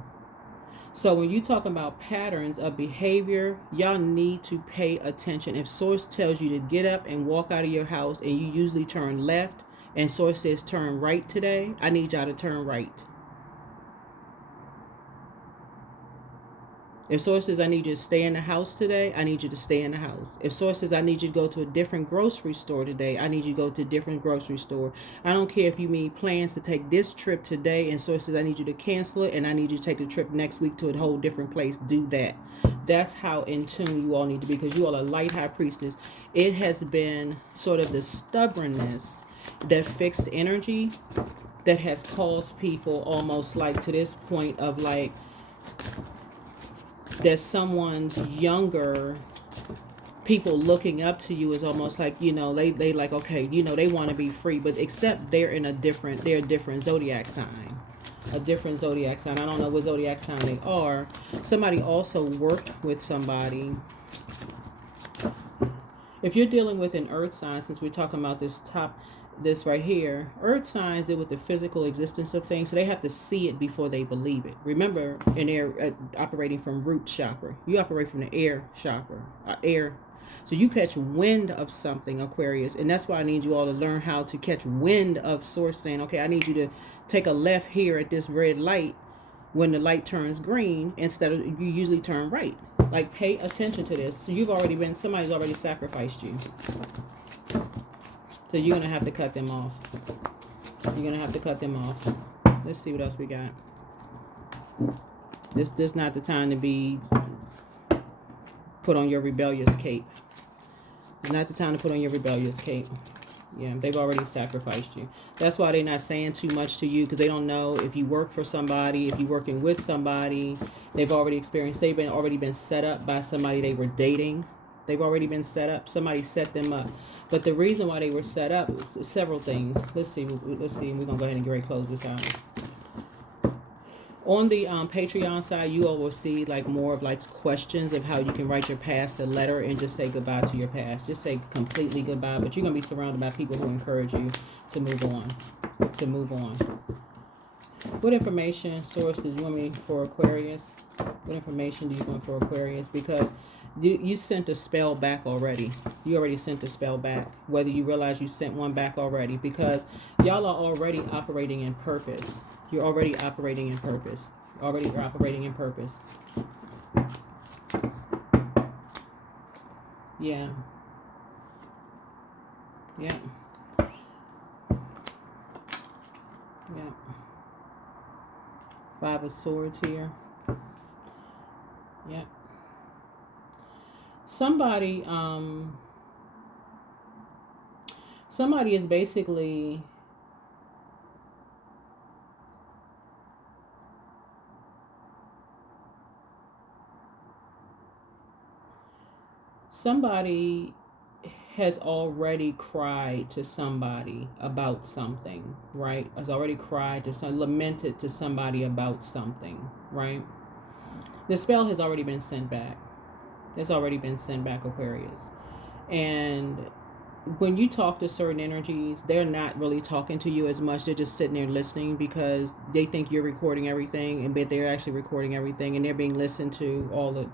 So when you talk about patterns of behavior, y'all need to pay attention. If source tells you to get up and walk out of your house, and you usually turn left, and source says turn right today, I need y'all to turn right. If source says I need you to stay in the house today, I need you to stay in the house. If source says I need you to go to a different grocery store today, I need you to go to a different grocery store. I don't care if you made plans to take this trip today, and source says I need you to cancel it, and I need you to take a trip next week to a whole different place. Do that. That's how in tune you all need to be, because you all are light high priestess. It has been sort of the stubbornness, that fixed energy, that has caused people almost like to this point of like, that someone's younger people looking up to you is almost like, they like, okay, they want to be free, but except they're a different zodiac sign. A different zodiac sign. I don't know what zodiac sign they are. Somebody also worked with somebody. If you're dealing with an earth sign, since we're talking about this right here, earth signs deal with the physical existence of things, so they have to see it before they believe it. Remember, and they're operating from root chakra. You operate from the air chakra, so you catch wind of something, Aquarius, and that's why I need you all to learn how to catch wind of source saying, okay, I need you to take a left here at this red light when the light turns green, instead of, you usually turn right. Like, pay attention to this. So somebody's already sacrificed you. So you're going to have to cut them off. Let's see what else we got. This not the time to be put on your rebellious cape. It's not the time to put on your rebellious cape. Yeah, they've already sacrificed you. That's why they're not saying too much to you, because they don't know if you work for somebody, if you're working with somebody. They've already experienced, already been set up by somebody they were dating. They've already been set up. Somebody set them up. But the reason why they were set up is several things. Let's see. Let's see. We're going to go ahead and get ready to close this out. On the Patreon side, you all will see like more of like questions of how you can write your past a letter and just say goodbye to your past. Just say completely goodbye. But you're going to be surrounded by people who encourage you to move on. To move on. What information source did you want me for Aquarius? What information do you want for Aquarius? Because you sent a spell back already. You already sent a spell back. Whether you realize you sent one back already. Because y'all are already operating in purpose. You're already operating in purpose. Already operating in purpose. Yeah. Yeah. Yeah. Five of Swords here. Yeah. Somebody is basically somebody has already cried to somebody about something, right? Has already cried to lamented to somebody about something, right? The spell has already been sent back. It's already been sent back, Aquarius. And when you talk to certain energies, they're not really talking to you as much. They're just sitting there listening because they think you're recording everything, and but they're actually recording everything, and they're being listened to all the,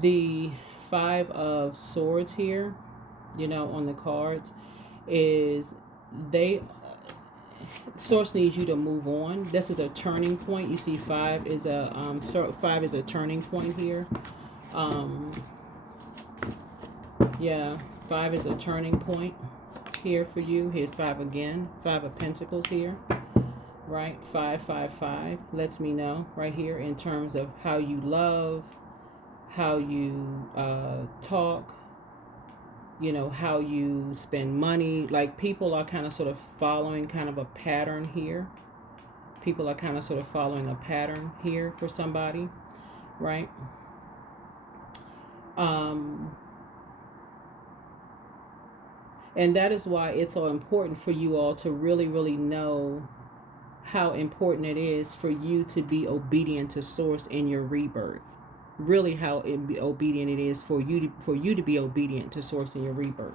The Five of Swords here, on the cards, is Source needs you to move on. This is a turning point. You see, five is a turning point here. Yeah, five is a turning point here for you. Here's five again. Five of Pentacles here, right? 555 lets me know right here in terms of how you love, how you talk, how you spend money. Like, people are kind of sort of following kind of a pattern here. People are kind of sort of following a pattern here for somebody, right? And that is why it's so important for you all to really, really know how important it is for you to be obedient to Source in your rebirth. Really, how obedient it is for you to be obedient to Source in your rebirth.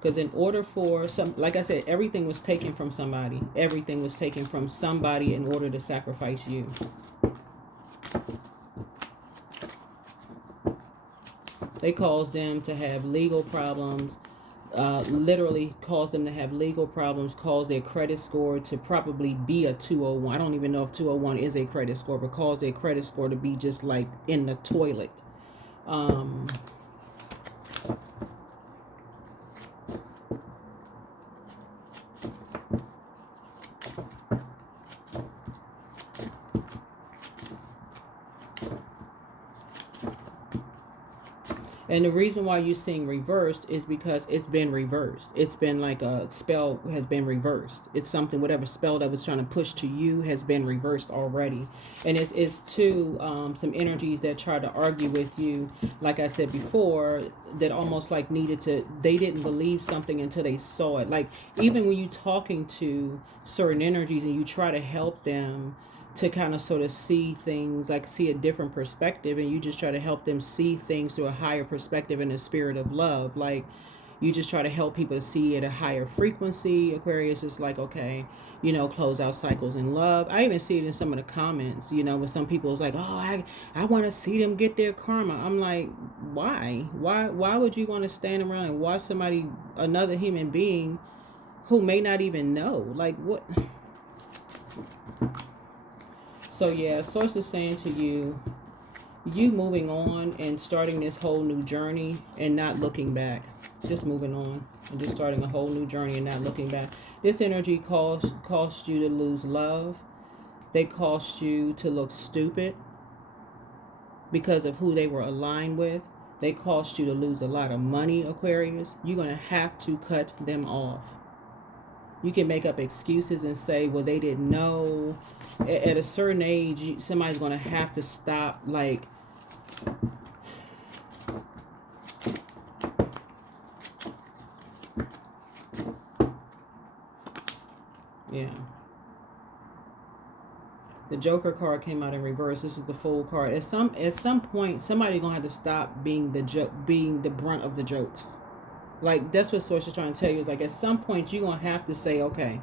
Because in order for like I said, everything was taken from somebody. Everything was taken from somebody in order to sacrifice you. They caused them to have legal problems. Literally caused them to have legal problems, caused their credit score to probably be a 201. I don't even know if 201 is a credit score, but caused their credit score to be just like in the toilet. And the reason why you're seeing reversed is because it's been reversed. It's been like a spell has been reversed. It's something, whatever spell that was trying to push to you has been reversed already. And it's to some energies that try to argue with you, like I said before, that almost like they didn't believe something until they saw it. Like, even when you're talking to certain energies and you try to help them to kind of sort of see things, like see a different perspective, and you just try to help them see things through a higher perspective in the spirit of love. Like, you just try to help people to see at a higher frequency. Aquarius is like, okay, close out cycles in love. I even see it in some of the comments, with some people, it's like, oh, I want to see them get their karma. I'm like, why would you want to stand around and watch another human being who may not even know? Like, what? So yeah, Source is saying to you, you moving on and starting this whole new journey and not looking back. Just moving on and just starting a whole new journey and not looking back. This energy caused you to lose love. They caused you to look stupid because of who they were aligned with. They caused you to lose a lot of money, Aquarius. You're going to have to cut them off. You can make up excuses and say, well, they didn't know. At a certain age, somebody's going to have to stop, like, yeah. The Joker card came out in reverse. This is the Fool card. At some point, somebody's going to have to stop being the brunt of the jokes. Like, that's what Source is trying to tell you. Is like, at some point, you're going to have to say, okay,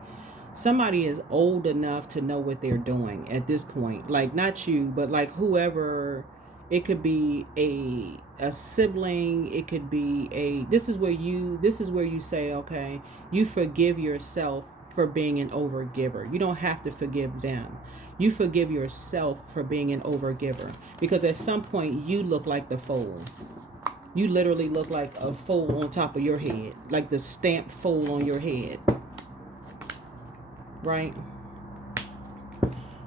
somebody is old enough to know what they're doing at this point. Like, not you, but like whoever. It could be a sibling. It could be this is where you say, okay, you forgive yourself for being an overgiver. You don't have to forgive them. You forgive yourself for being an overgiver. Because at some point, you look like the fool. You literally look like a foal on top of your head. Like the stamped foal on your head. Right?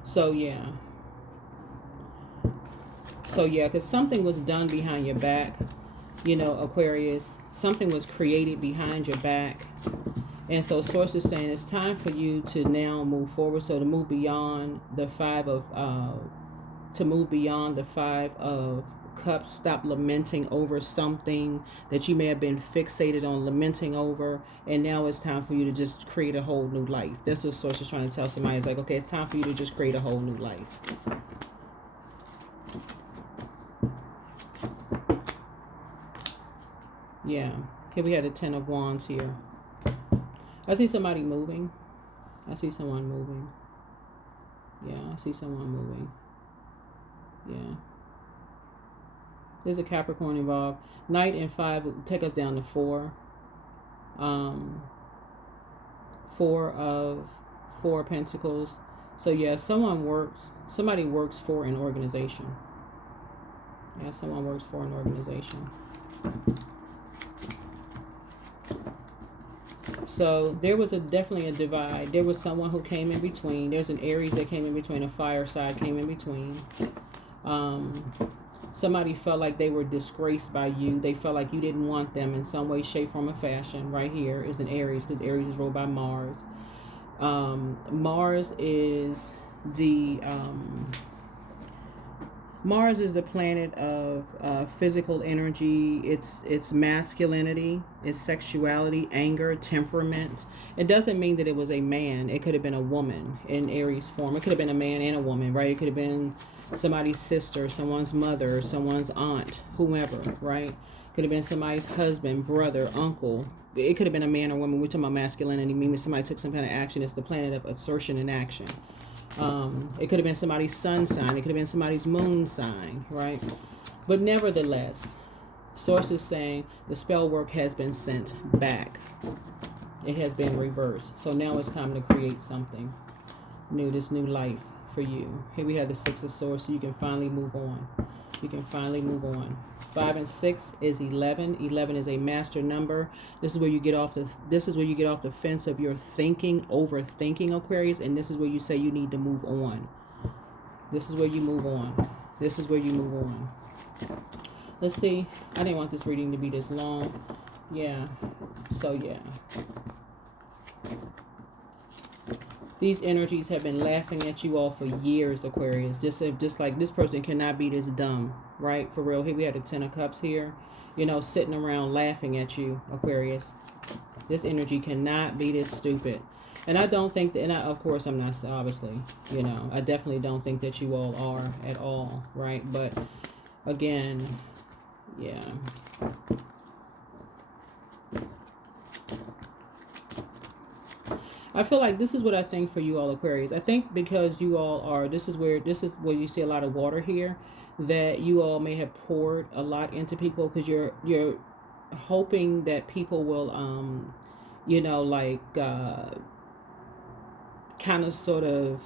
So, yeah. Because something was done behind your back. You know, Aquarius. Something was created behind your back. And so Source is saying it's time for you to now move forward. So to move beyond the Five of Cups. Stop lamenting over something that you may have been fixated on lamenting over, and now it's time for you to just create a whole new life. That's what Source is trying to tell somebody. It's like, okay, it's time for you to just create a whole new life. Yeah, here we had the Ten of Wands here. I see somebody moving. I see someone moving. Yeah, I see someone moving. Yeah. There's a Capricorn involved. Knight and 5 will take us down to 4. 4 of Pentacles. So yeah, somebody works for an organization. Yeah, someone works for an organization. So there was definitely a divide. There was someone who came in between. There's an Aries that came in between. A fire side came in between. Somebody felt like they were disgraced by you. They felt like you didn't want them in some way, shape, form, or fashion. Right here is an Aries, because Aries is ruled by Mars. Mars is the planet of physical energy. It's masculinity, it's sexuality, anger, temperament. It doesn't mean that it was a man. It could have been a woman in Aries form. It could have been a man and a woman, right? It could have been somebody's sister, someone's mother, someone's aunt, whomever, right? Could have been somebody's husband, brother, uncle. It could have been a man or woman. We're talking about masculinity, meaning somebody took some kind of action. It's the planet of assertion and action. It could have been somebody's sun sign. It could have been somebody's moon sign, right? But nevertheless, Source is saying the spell work has been sent back. It has been reversed. So now it's time to create something new, this new life for you. Here we have the 6 of Swords, so you can finally move on. You can finally move on. 5 and 6 is 11. 11 is a master number. This is where you get off the fence of your thinking, overthinking, Aquarius, and this is where you say you need to move on. This is where you move on. This is where you move on. Let's see. I didn't want this reading to be this long. Yeah. So yeah. These energies have been laughing at you all for years, Aquarius. Just like this person cannot be this dumb, right? For real. Here we have the 10 of Cups here. You know, sitting around laughing at you, Aquarius. This energy cannot be this stupid. And I don't think that, and of course I'm not, obviously, you know, I definitely don't think that you all are at all, right? But again, yeah. I feel like this is what I think for you all, Aquarius. I think because you all are, this is where you see a lot of water here, that you all may have poured a lot into people, because you're hoping that people will, you know, like, kind of sort of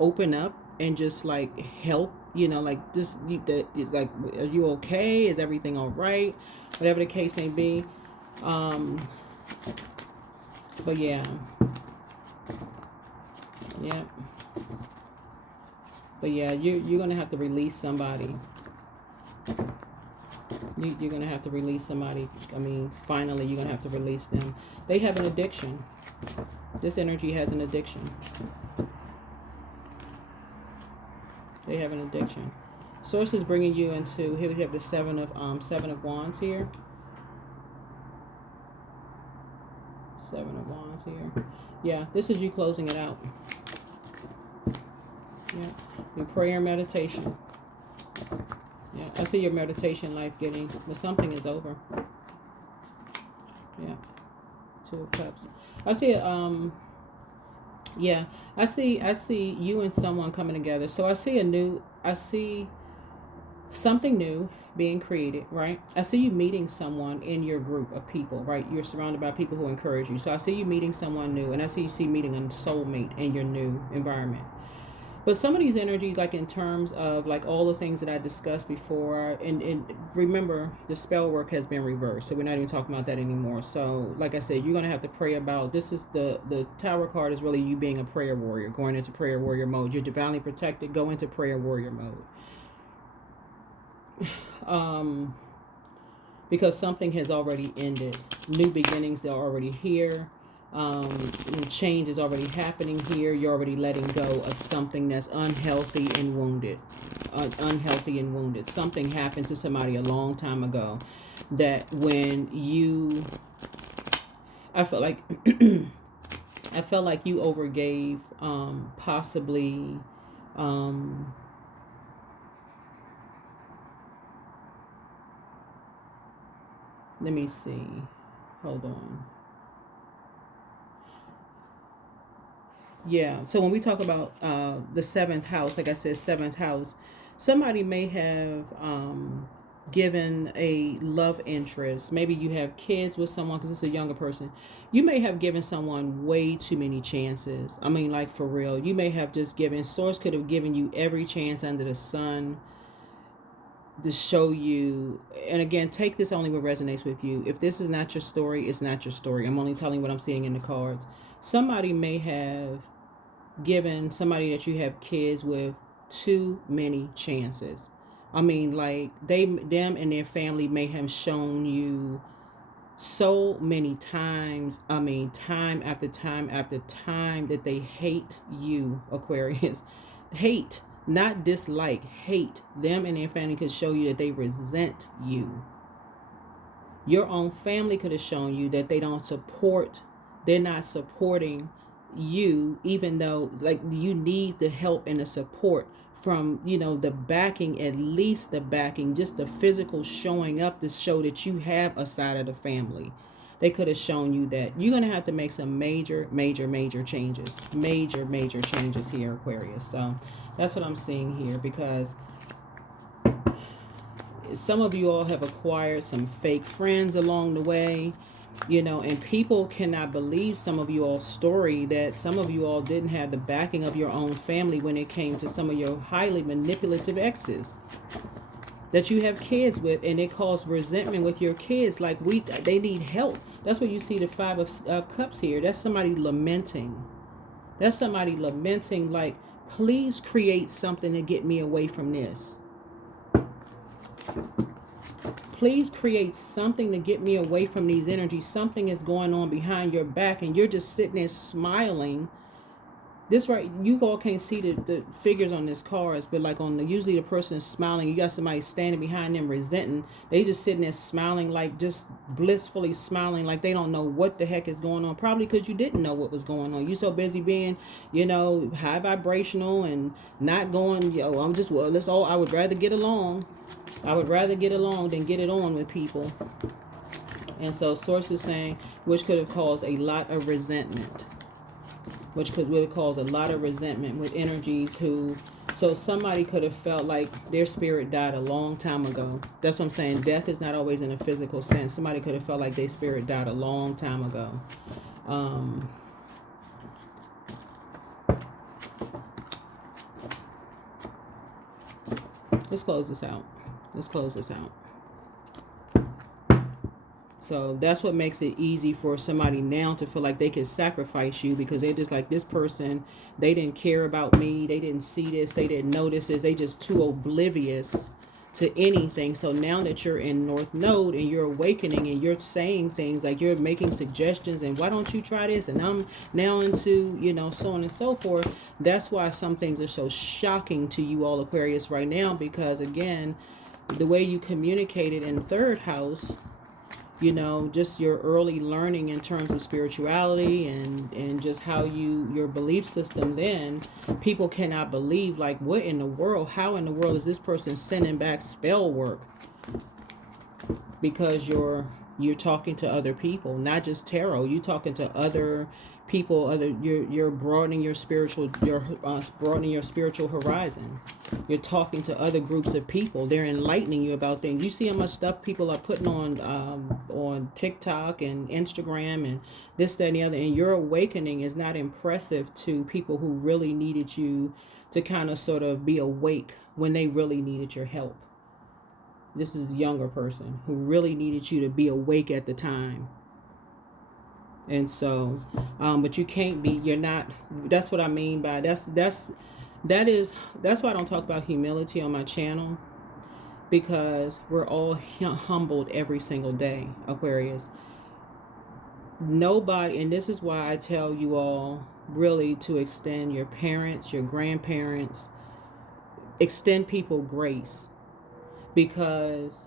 open up and just like help, you know, like this, it's like, are you okay? Is everything all right? Whatever the case may be. But yeah. Yeah. But yeah, you're going to have to release somebody. You're going to have to release somebody. I mean, finally, you're going to have to release them. They have an addiction. This energy has an addiction. They have an addiction. Source is bringing you into, here we have the seven of wands here. Seven of wands here. Yeah, this is you closing it out. Yeah, your prayer and meditation. Yeah, I see your meditation life getting, but something is over. Yeah, Two of Cups. I see yeah, I see you and someone coming together. So I see something new being created, right? I see you meeting someone in your group of people, right? You're surrounded by people who encourage you. So I see you meeting someone new, and I see you meeting a soulmate in your new environment. But some of these energies, like in terms of like all the things that I discussed before, and remember the spell work has been reversed, so we're not even talking about that anymore. So like I said, you're going to have to pray about, this is the Tower card is really you being a prayer warrior, going into prayer warrior mode. You're divinely protected, go into prayer warrior mode. Because something has already ended. New beginnings, they're already here. Change is already happening here. You're already letting go of something that's unhealthy and wounded. Unhealthy and wounded. Something happened to somebody a long time ago that when you, I felt like I felt like you overgave, possibly let me see, hold on. Yeah, so when we talk about the seventh house, like I said, seventh house, somebody may have given a love interest. Maybe you have kids with someone, because it's a younger person. You may have given someone way too many chances. I mean, like for real. You may have just given, Source could have given you every chance under the sun to show you. And again, take this only what resonates with you. If this is not your story, it's not your story. I'm only telling what I'm seeing in the cards. Somebody may have given somebody that you have kids with too many chances. I mean, like them and their family may have shown you so many times, I mean, time after time after time, that they hate you, Aquarius. Hate, not dislike, hate. Them and their family could show you that they resent you. Your own family could have shown you that they don't support, they're not supporting you, even though like you need the help and the support from, you know, the backing, at least the backing, just the physical showing up to show that you have a side of the family. They could have shown you that. You're going to have to make some major changes. Major changes here, Aquarius. So that's what I'm seeing here, because some of you all have acquired some fake friends along the way, you know, and people cannot believe some of you all's story, that some of you all didn't have the backing of your own family when it came to some of your highly manipulative exes that you have kids with, and it caused resentment with your kids. Like they need help. That's what you see the Five of Cups here. That's somebody lamenting. That's somebody lamenting, like, please create something to get me away from this. Please create something to get me away from these energies. Something is going on behind your back, and you're just sitting there smiling. This right, you all can't see the figures on this cards, but like on the, usually the person is smiling. You got somebody standing behind them resenting. They just sitting there smiling, like just blissfully smiling, like they don't know what the heck is going on. Probably because you didn't know what was going on. You so busy being, you know, high vibrational and not going, yo, I'm just, well, that's all. I would rather get along. I would rather get along than get it on with people. And so Source is saying, which could have caused a lot of resentment. Which could really cause a lot of resentment with energies who, so somebody could have felt like their spirit died a long time ago. That's what I'm saying. Death is not always in a physical sense. Somebody could have felt like their spirit died a long time ago. Let's close this out. Let's close this out. So that's what makes it easy for somebody now to feel like they can sacrifice you, because they're just like, this person, they didn't care about me, they didn't see this, they didn't notice this, they just too oblivious to anything. So now that you're in North Node and you're awakening and you're saying things like, you're making suggestions and why don't you try this, and I'm now into, you know, so on and so forth. That's why some things are so shocking to you all Aquarius right now, because again, the way you communicated in third house, you know, just your early learning in terms of spirituality and just how your belief system, then people cannot believe, like, what in the world, how in the world is this person sending back spell work? Because you're talking to other people, not just tarot. You're talking to other people, you're broadening your spiritual, broadening your spiritual horizon. You're talking to other groups of people. They're enlightening you about things. You see how much stuff people are putting on TikTok and Instagram and this, that, and the other, and your awakening is not impressive to people who really needed you to kind of sort of be awake when they really needed your help. This is the younger person who really needed you to be awake at the time. And so, but you can't be, you're not, that's what I mean by, that's why I don't talk about humility on my channel, because we're all humbled every single day, Aquarius. Nobody, and this is why I tell you all really to extend your parents, your grandparents, extend people grace, because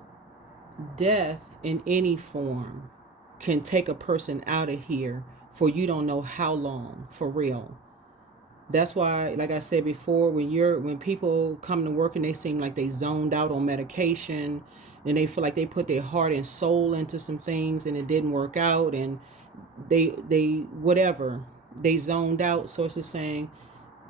death in any form can take a person out of here for you don't know how long, for real. That's why, like I said before, when people come to work and they seem like they zoned out on medication, and they feel like they put their heart and soul into some things and it didn't work out, and they whatever, they zoned out. So it's just saying,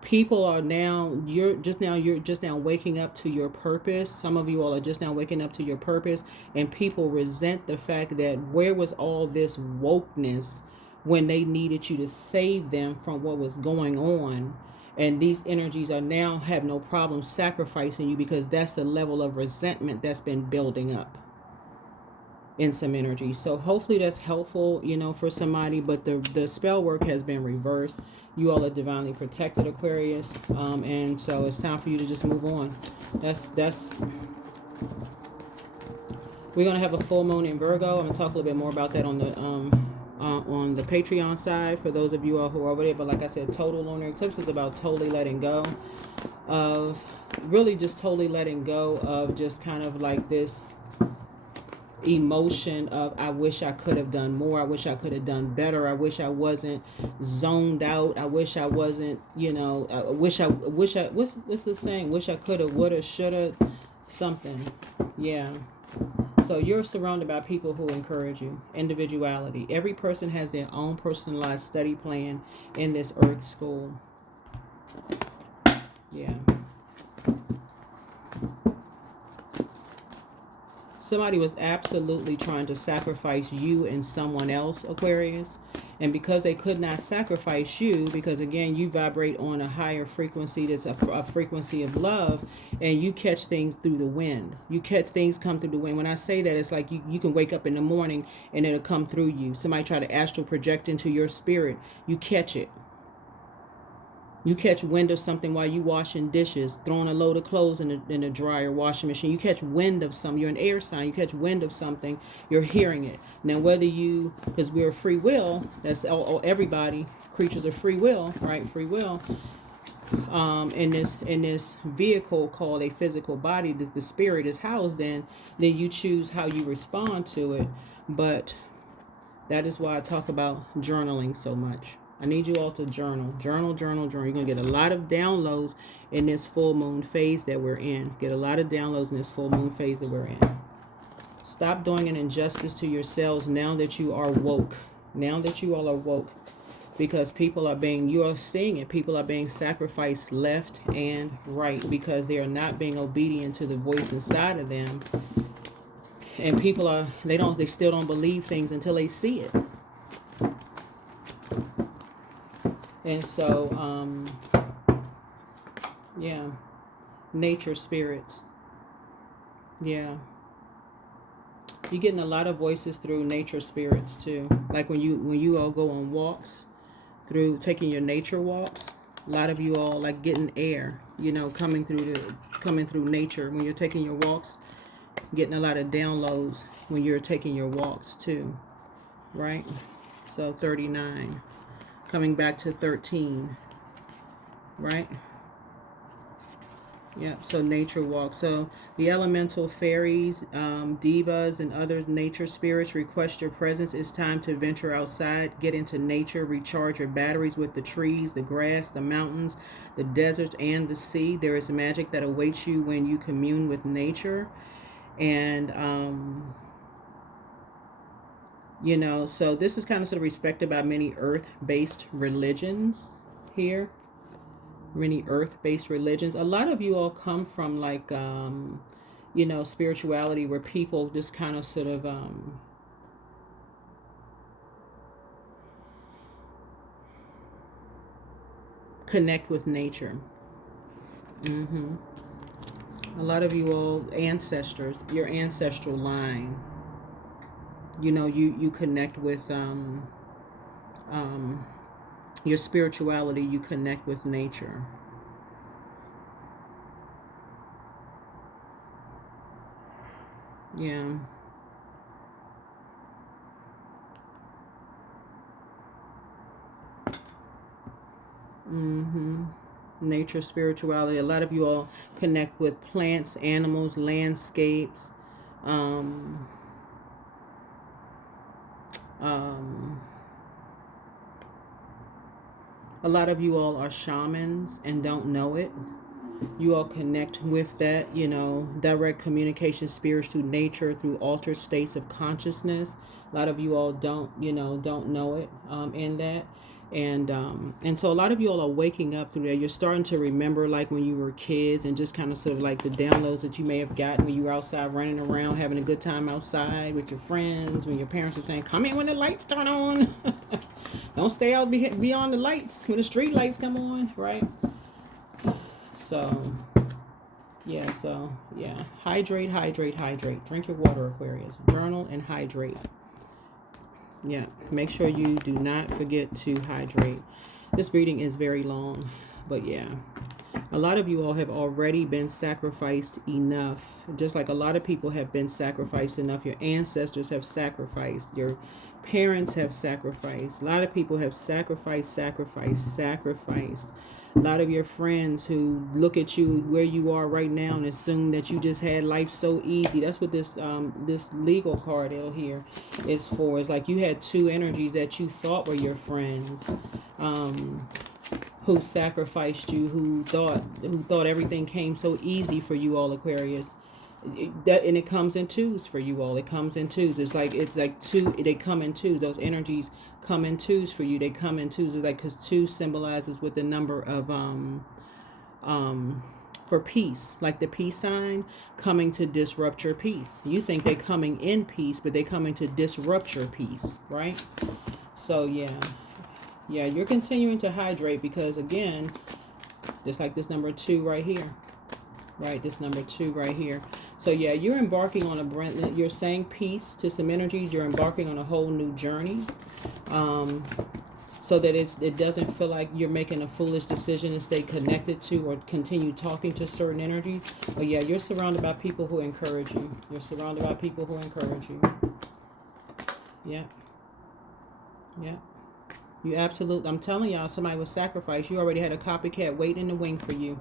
people are now, you're just now waking up to your purpose. Some of you all are just now waking up to your purpose, and people resent the fact that where was all this wokeness when they needed you to save them from what was going on. And these energies are now have no problem sacrificing you, because that's the level of resentment that's been building up in some energy. So hopefully that's helpful, you know, for somebody. But the spell work has been reversed. You all are divinely protected, Aquarius, and so it's time for you to just move on. That's we're gonna have a full moon in Virgo. I'm gonna talk a little bit more about that on the Patreon side for those of you all who are over there. But like I said, total lunar eclipse is about totally letting go of, really just totally letting go of just kind of like this emotion of, I wish I could have done more, I wish I could have done better, I wish I wasn't zoned out, I wish I wasn't, you know, I wish I what's the saying, wish I could have, would have, should have, something. Yeah. So you're surrounded by people who encourage you. Individuality. Every person has their own personalized study plan in this earth school. Yeah. Somebody was absolutely trying to sacrifice you and someone else, Aquarius. And because they could not sacrifice you, because again, you vibrate on a higher frequency, that's a frequency of love, and you catch things through the wind. You catch things come through the wind. When I say that, it's like you can wake up in the morning and it'll come through you. Somebody try to astral project into your spirit. You catch it. You catch wind of something while you washing dishes, throwing a load of clothes in the dryer, washing machine. You catch wind of something. You're an air sign. You catch wind of something. You're hearing it. Now, whether you, because we're free will, that's all, everybody, creatures of free will, right? Free will. In this vehicle called a physical body, the spirit is housed in. Then you choose how you respond to it. But that is why I talk about journaling so much. I need you all to journal. Journal. You're going to get a lot of downloads in this full moon phase that we're in. Get a lot of downloads in this full moon phase that we're in. Stop doing an injustice to yourselves now that you are woke. Now that you all are woke. Because people are being, you are seeing it, people are being sacrificed left and right because they are not being obedient to the voice inside of them. And people are, they still don't believe things until they see it. And so, yeah, nature spirits. Yeah. You're getting a lot of voices through nature spirits too. Like when you all go on walks, through taking your nature walks, a lot of you all like getting air, you know, coming through nature when you're taking your walks, getting a lot of downloads when you're taking your walks too, right? So 39, coming back to 13, right? Yeah, so nature walk. So the elemental fairies, divas, and other nature spirits request your presence. It's time to venture outside, get into nature, recharge your batteries with the trees, the grass, the mountains, the deserts, and the sea. There is magic that awaits you when you commune with nature. And, you know, so this is kind of sort of respected by many earth-based religions here. Many earth-based religions. A lot of you all come from like you know, spirituality where people just kind of sort of connect with nature. A lot of you all ancestors, your ancestral line, you know, you connect with your spirituality, you connect with nature. Yeah. Nature, spirituality. A lot of you all connect with plants, animals, landscapes. A lot of you all are shamans and don't know it. You all connect with that, you know, direct communication, spirits through nature, through altered states of consciousness. A lot of you all don't, you know, don't know it in that. And so a lot of you all are waking up through that. You're starting to remember like when you were kids and just kind of sort of like the downloads that you may have gotten when you were outside running around, having a good time outside with your friends, when your parents were saying, come in when the lights turn on. Don't stay out beyond the lights when the street lights come on, right? So, yeah, hydrate, hydrate, hydrate. Drink your water, Aquarius. Journal and hydrate. Yeah, make sure you do not forget to hydrate. This reading is very long, but yeah. A lot of you all have already been sacrificed enough. Just like a lot of people have been sacrificed enough. Your ancestors have sacrificed. Your parents have sacrificed. A lot of people have sacrificed. A lot of your friends who look at you where you are right now and assume that you just had life so easy. That's what this this legal card here is for. It's like you had two energies that you thought were your friends, who sacrificed you, who thought everything came so easy for you all, Aquarius. And it comes in twos for you all. It comes in twos. It's like two. They come in twos. Those energies come in twos for you. They come in twos. It's like because two symbolizes with the number of for peace, like the peace sign coming to disrupt your peace. You think they're coming in peace, but they're coming to disrupt your peace, right? So yeah, you're continuing to hydrate because again, just like this number 2 right here, right? This number 2 right here. So yeah, you're embarking on you're saying peace to some energies. You're embarking on a whole new journey, so that it doesn't feel like you're making a foolish decision to stay connected to or continue talking to certain energies. But yeah, you're surrounded by people who encourage you. You're surrounded by people who encourage you. Yeah. You absolutely. I'm telling y'all, somebody was sacrificed. You already had a copycat waiting in the wing for you.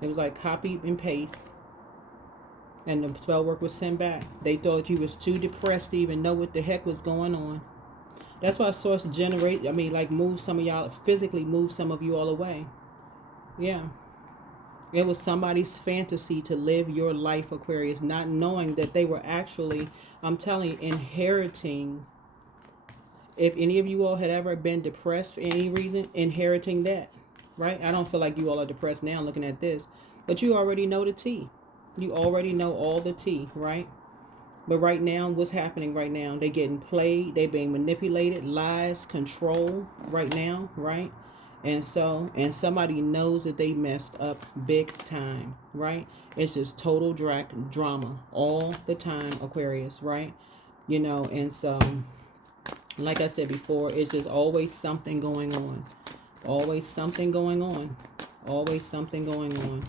It was like copy and paste. And the spell work was sent back. They thought you was too depressed to even know what the heck was going on. That's why source move some of y'all, physically move some of you all away. Yeah. It was somebody's fantasy to live your life, Aquarius, not knowing that they were actually, I'm telling you, inheriting. If any of you all had ever been depressed for any reason, inheriting that, right? I don't feel like you all are depressed now looking at this, but you already know the tea. You already know all the tea, right? But right now, what's happening right now? They're getting played. They're being manipulated, lies, control right now, right? And somebody knows that they messed up big time, right? It's just total drama all the time, Aquarius, right? you know. And so, like I said before, it's just always something going on. Always something going on. Always something going on.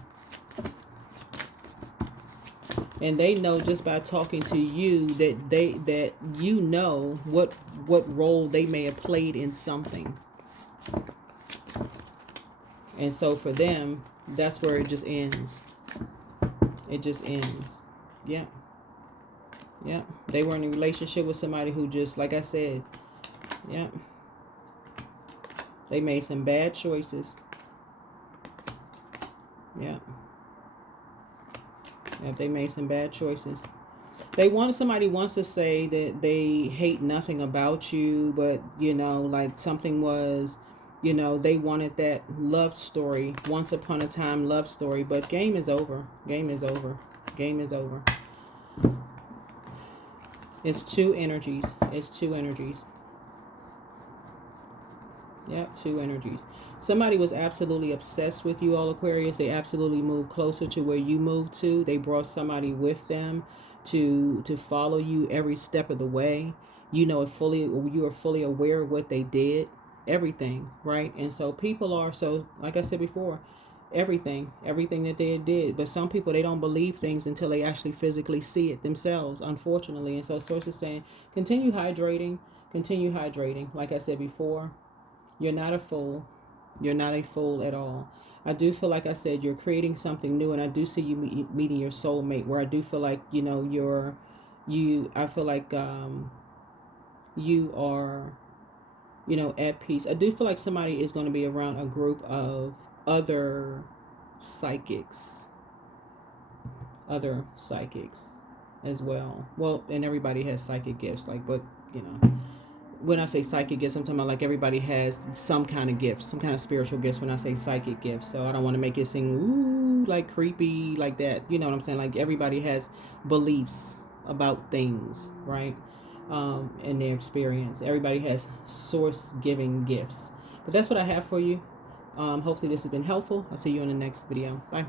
And they know just by talking to you that you know what role they may have played in something. And so for them, that's where it just ends. It just ends. Yeah. Yeah. They were in a relationship with somebody who just, like I said, yeah, they made some bad choices. Yeah. Yeah, they made some bad choices. Somebody wants to say that they hate nothing about you, but, you know, like something was, you know, they wanted that love story, once upon a time love story, but game is over. Game is over. Game is over. It's two energies. It's two energies. Yep, two energies. Somebody was absolutely obsessed with you, all Aquarius. They absolutely moved closer to where you moved to. They brought somebody with them to follow you every step of the way. You know, you are fully aware of what they did, everything, right? And so people are, so like I said before, everything that they did. But some people, they don't believe things until they actually physically see it themselves, unfortunately. And so Source is saying, continue hydrating, like I said before. You're not a fool. You're not a fool at all. I do feel, like I said, you're creating something new, and I do see you meeting your soulmate, where I do feel like, you know, I feel like you are, you know, at peace. I do feel like somebody is going to be around a group of other psychics as well. Well, and everybody has psychic gifts, like, but, you know, when I say psychic gifts, I'm talking about like everybody has some kind of gifts, some kind of spiritual gifts when I say psychic gifts. So I don't want to make it seem ooh, like creepy like that. You know what I'm saying? Like everybody has beliefs about things, right? In their experience. Everybody has source giving gifts. But that's what I have for you. Hopefully this has been helpful. I'll see you in the next video. Bye.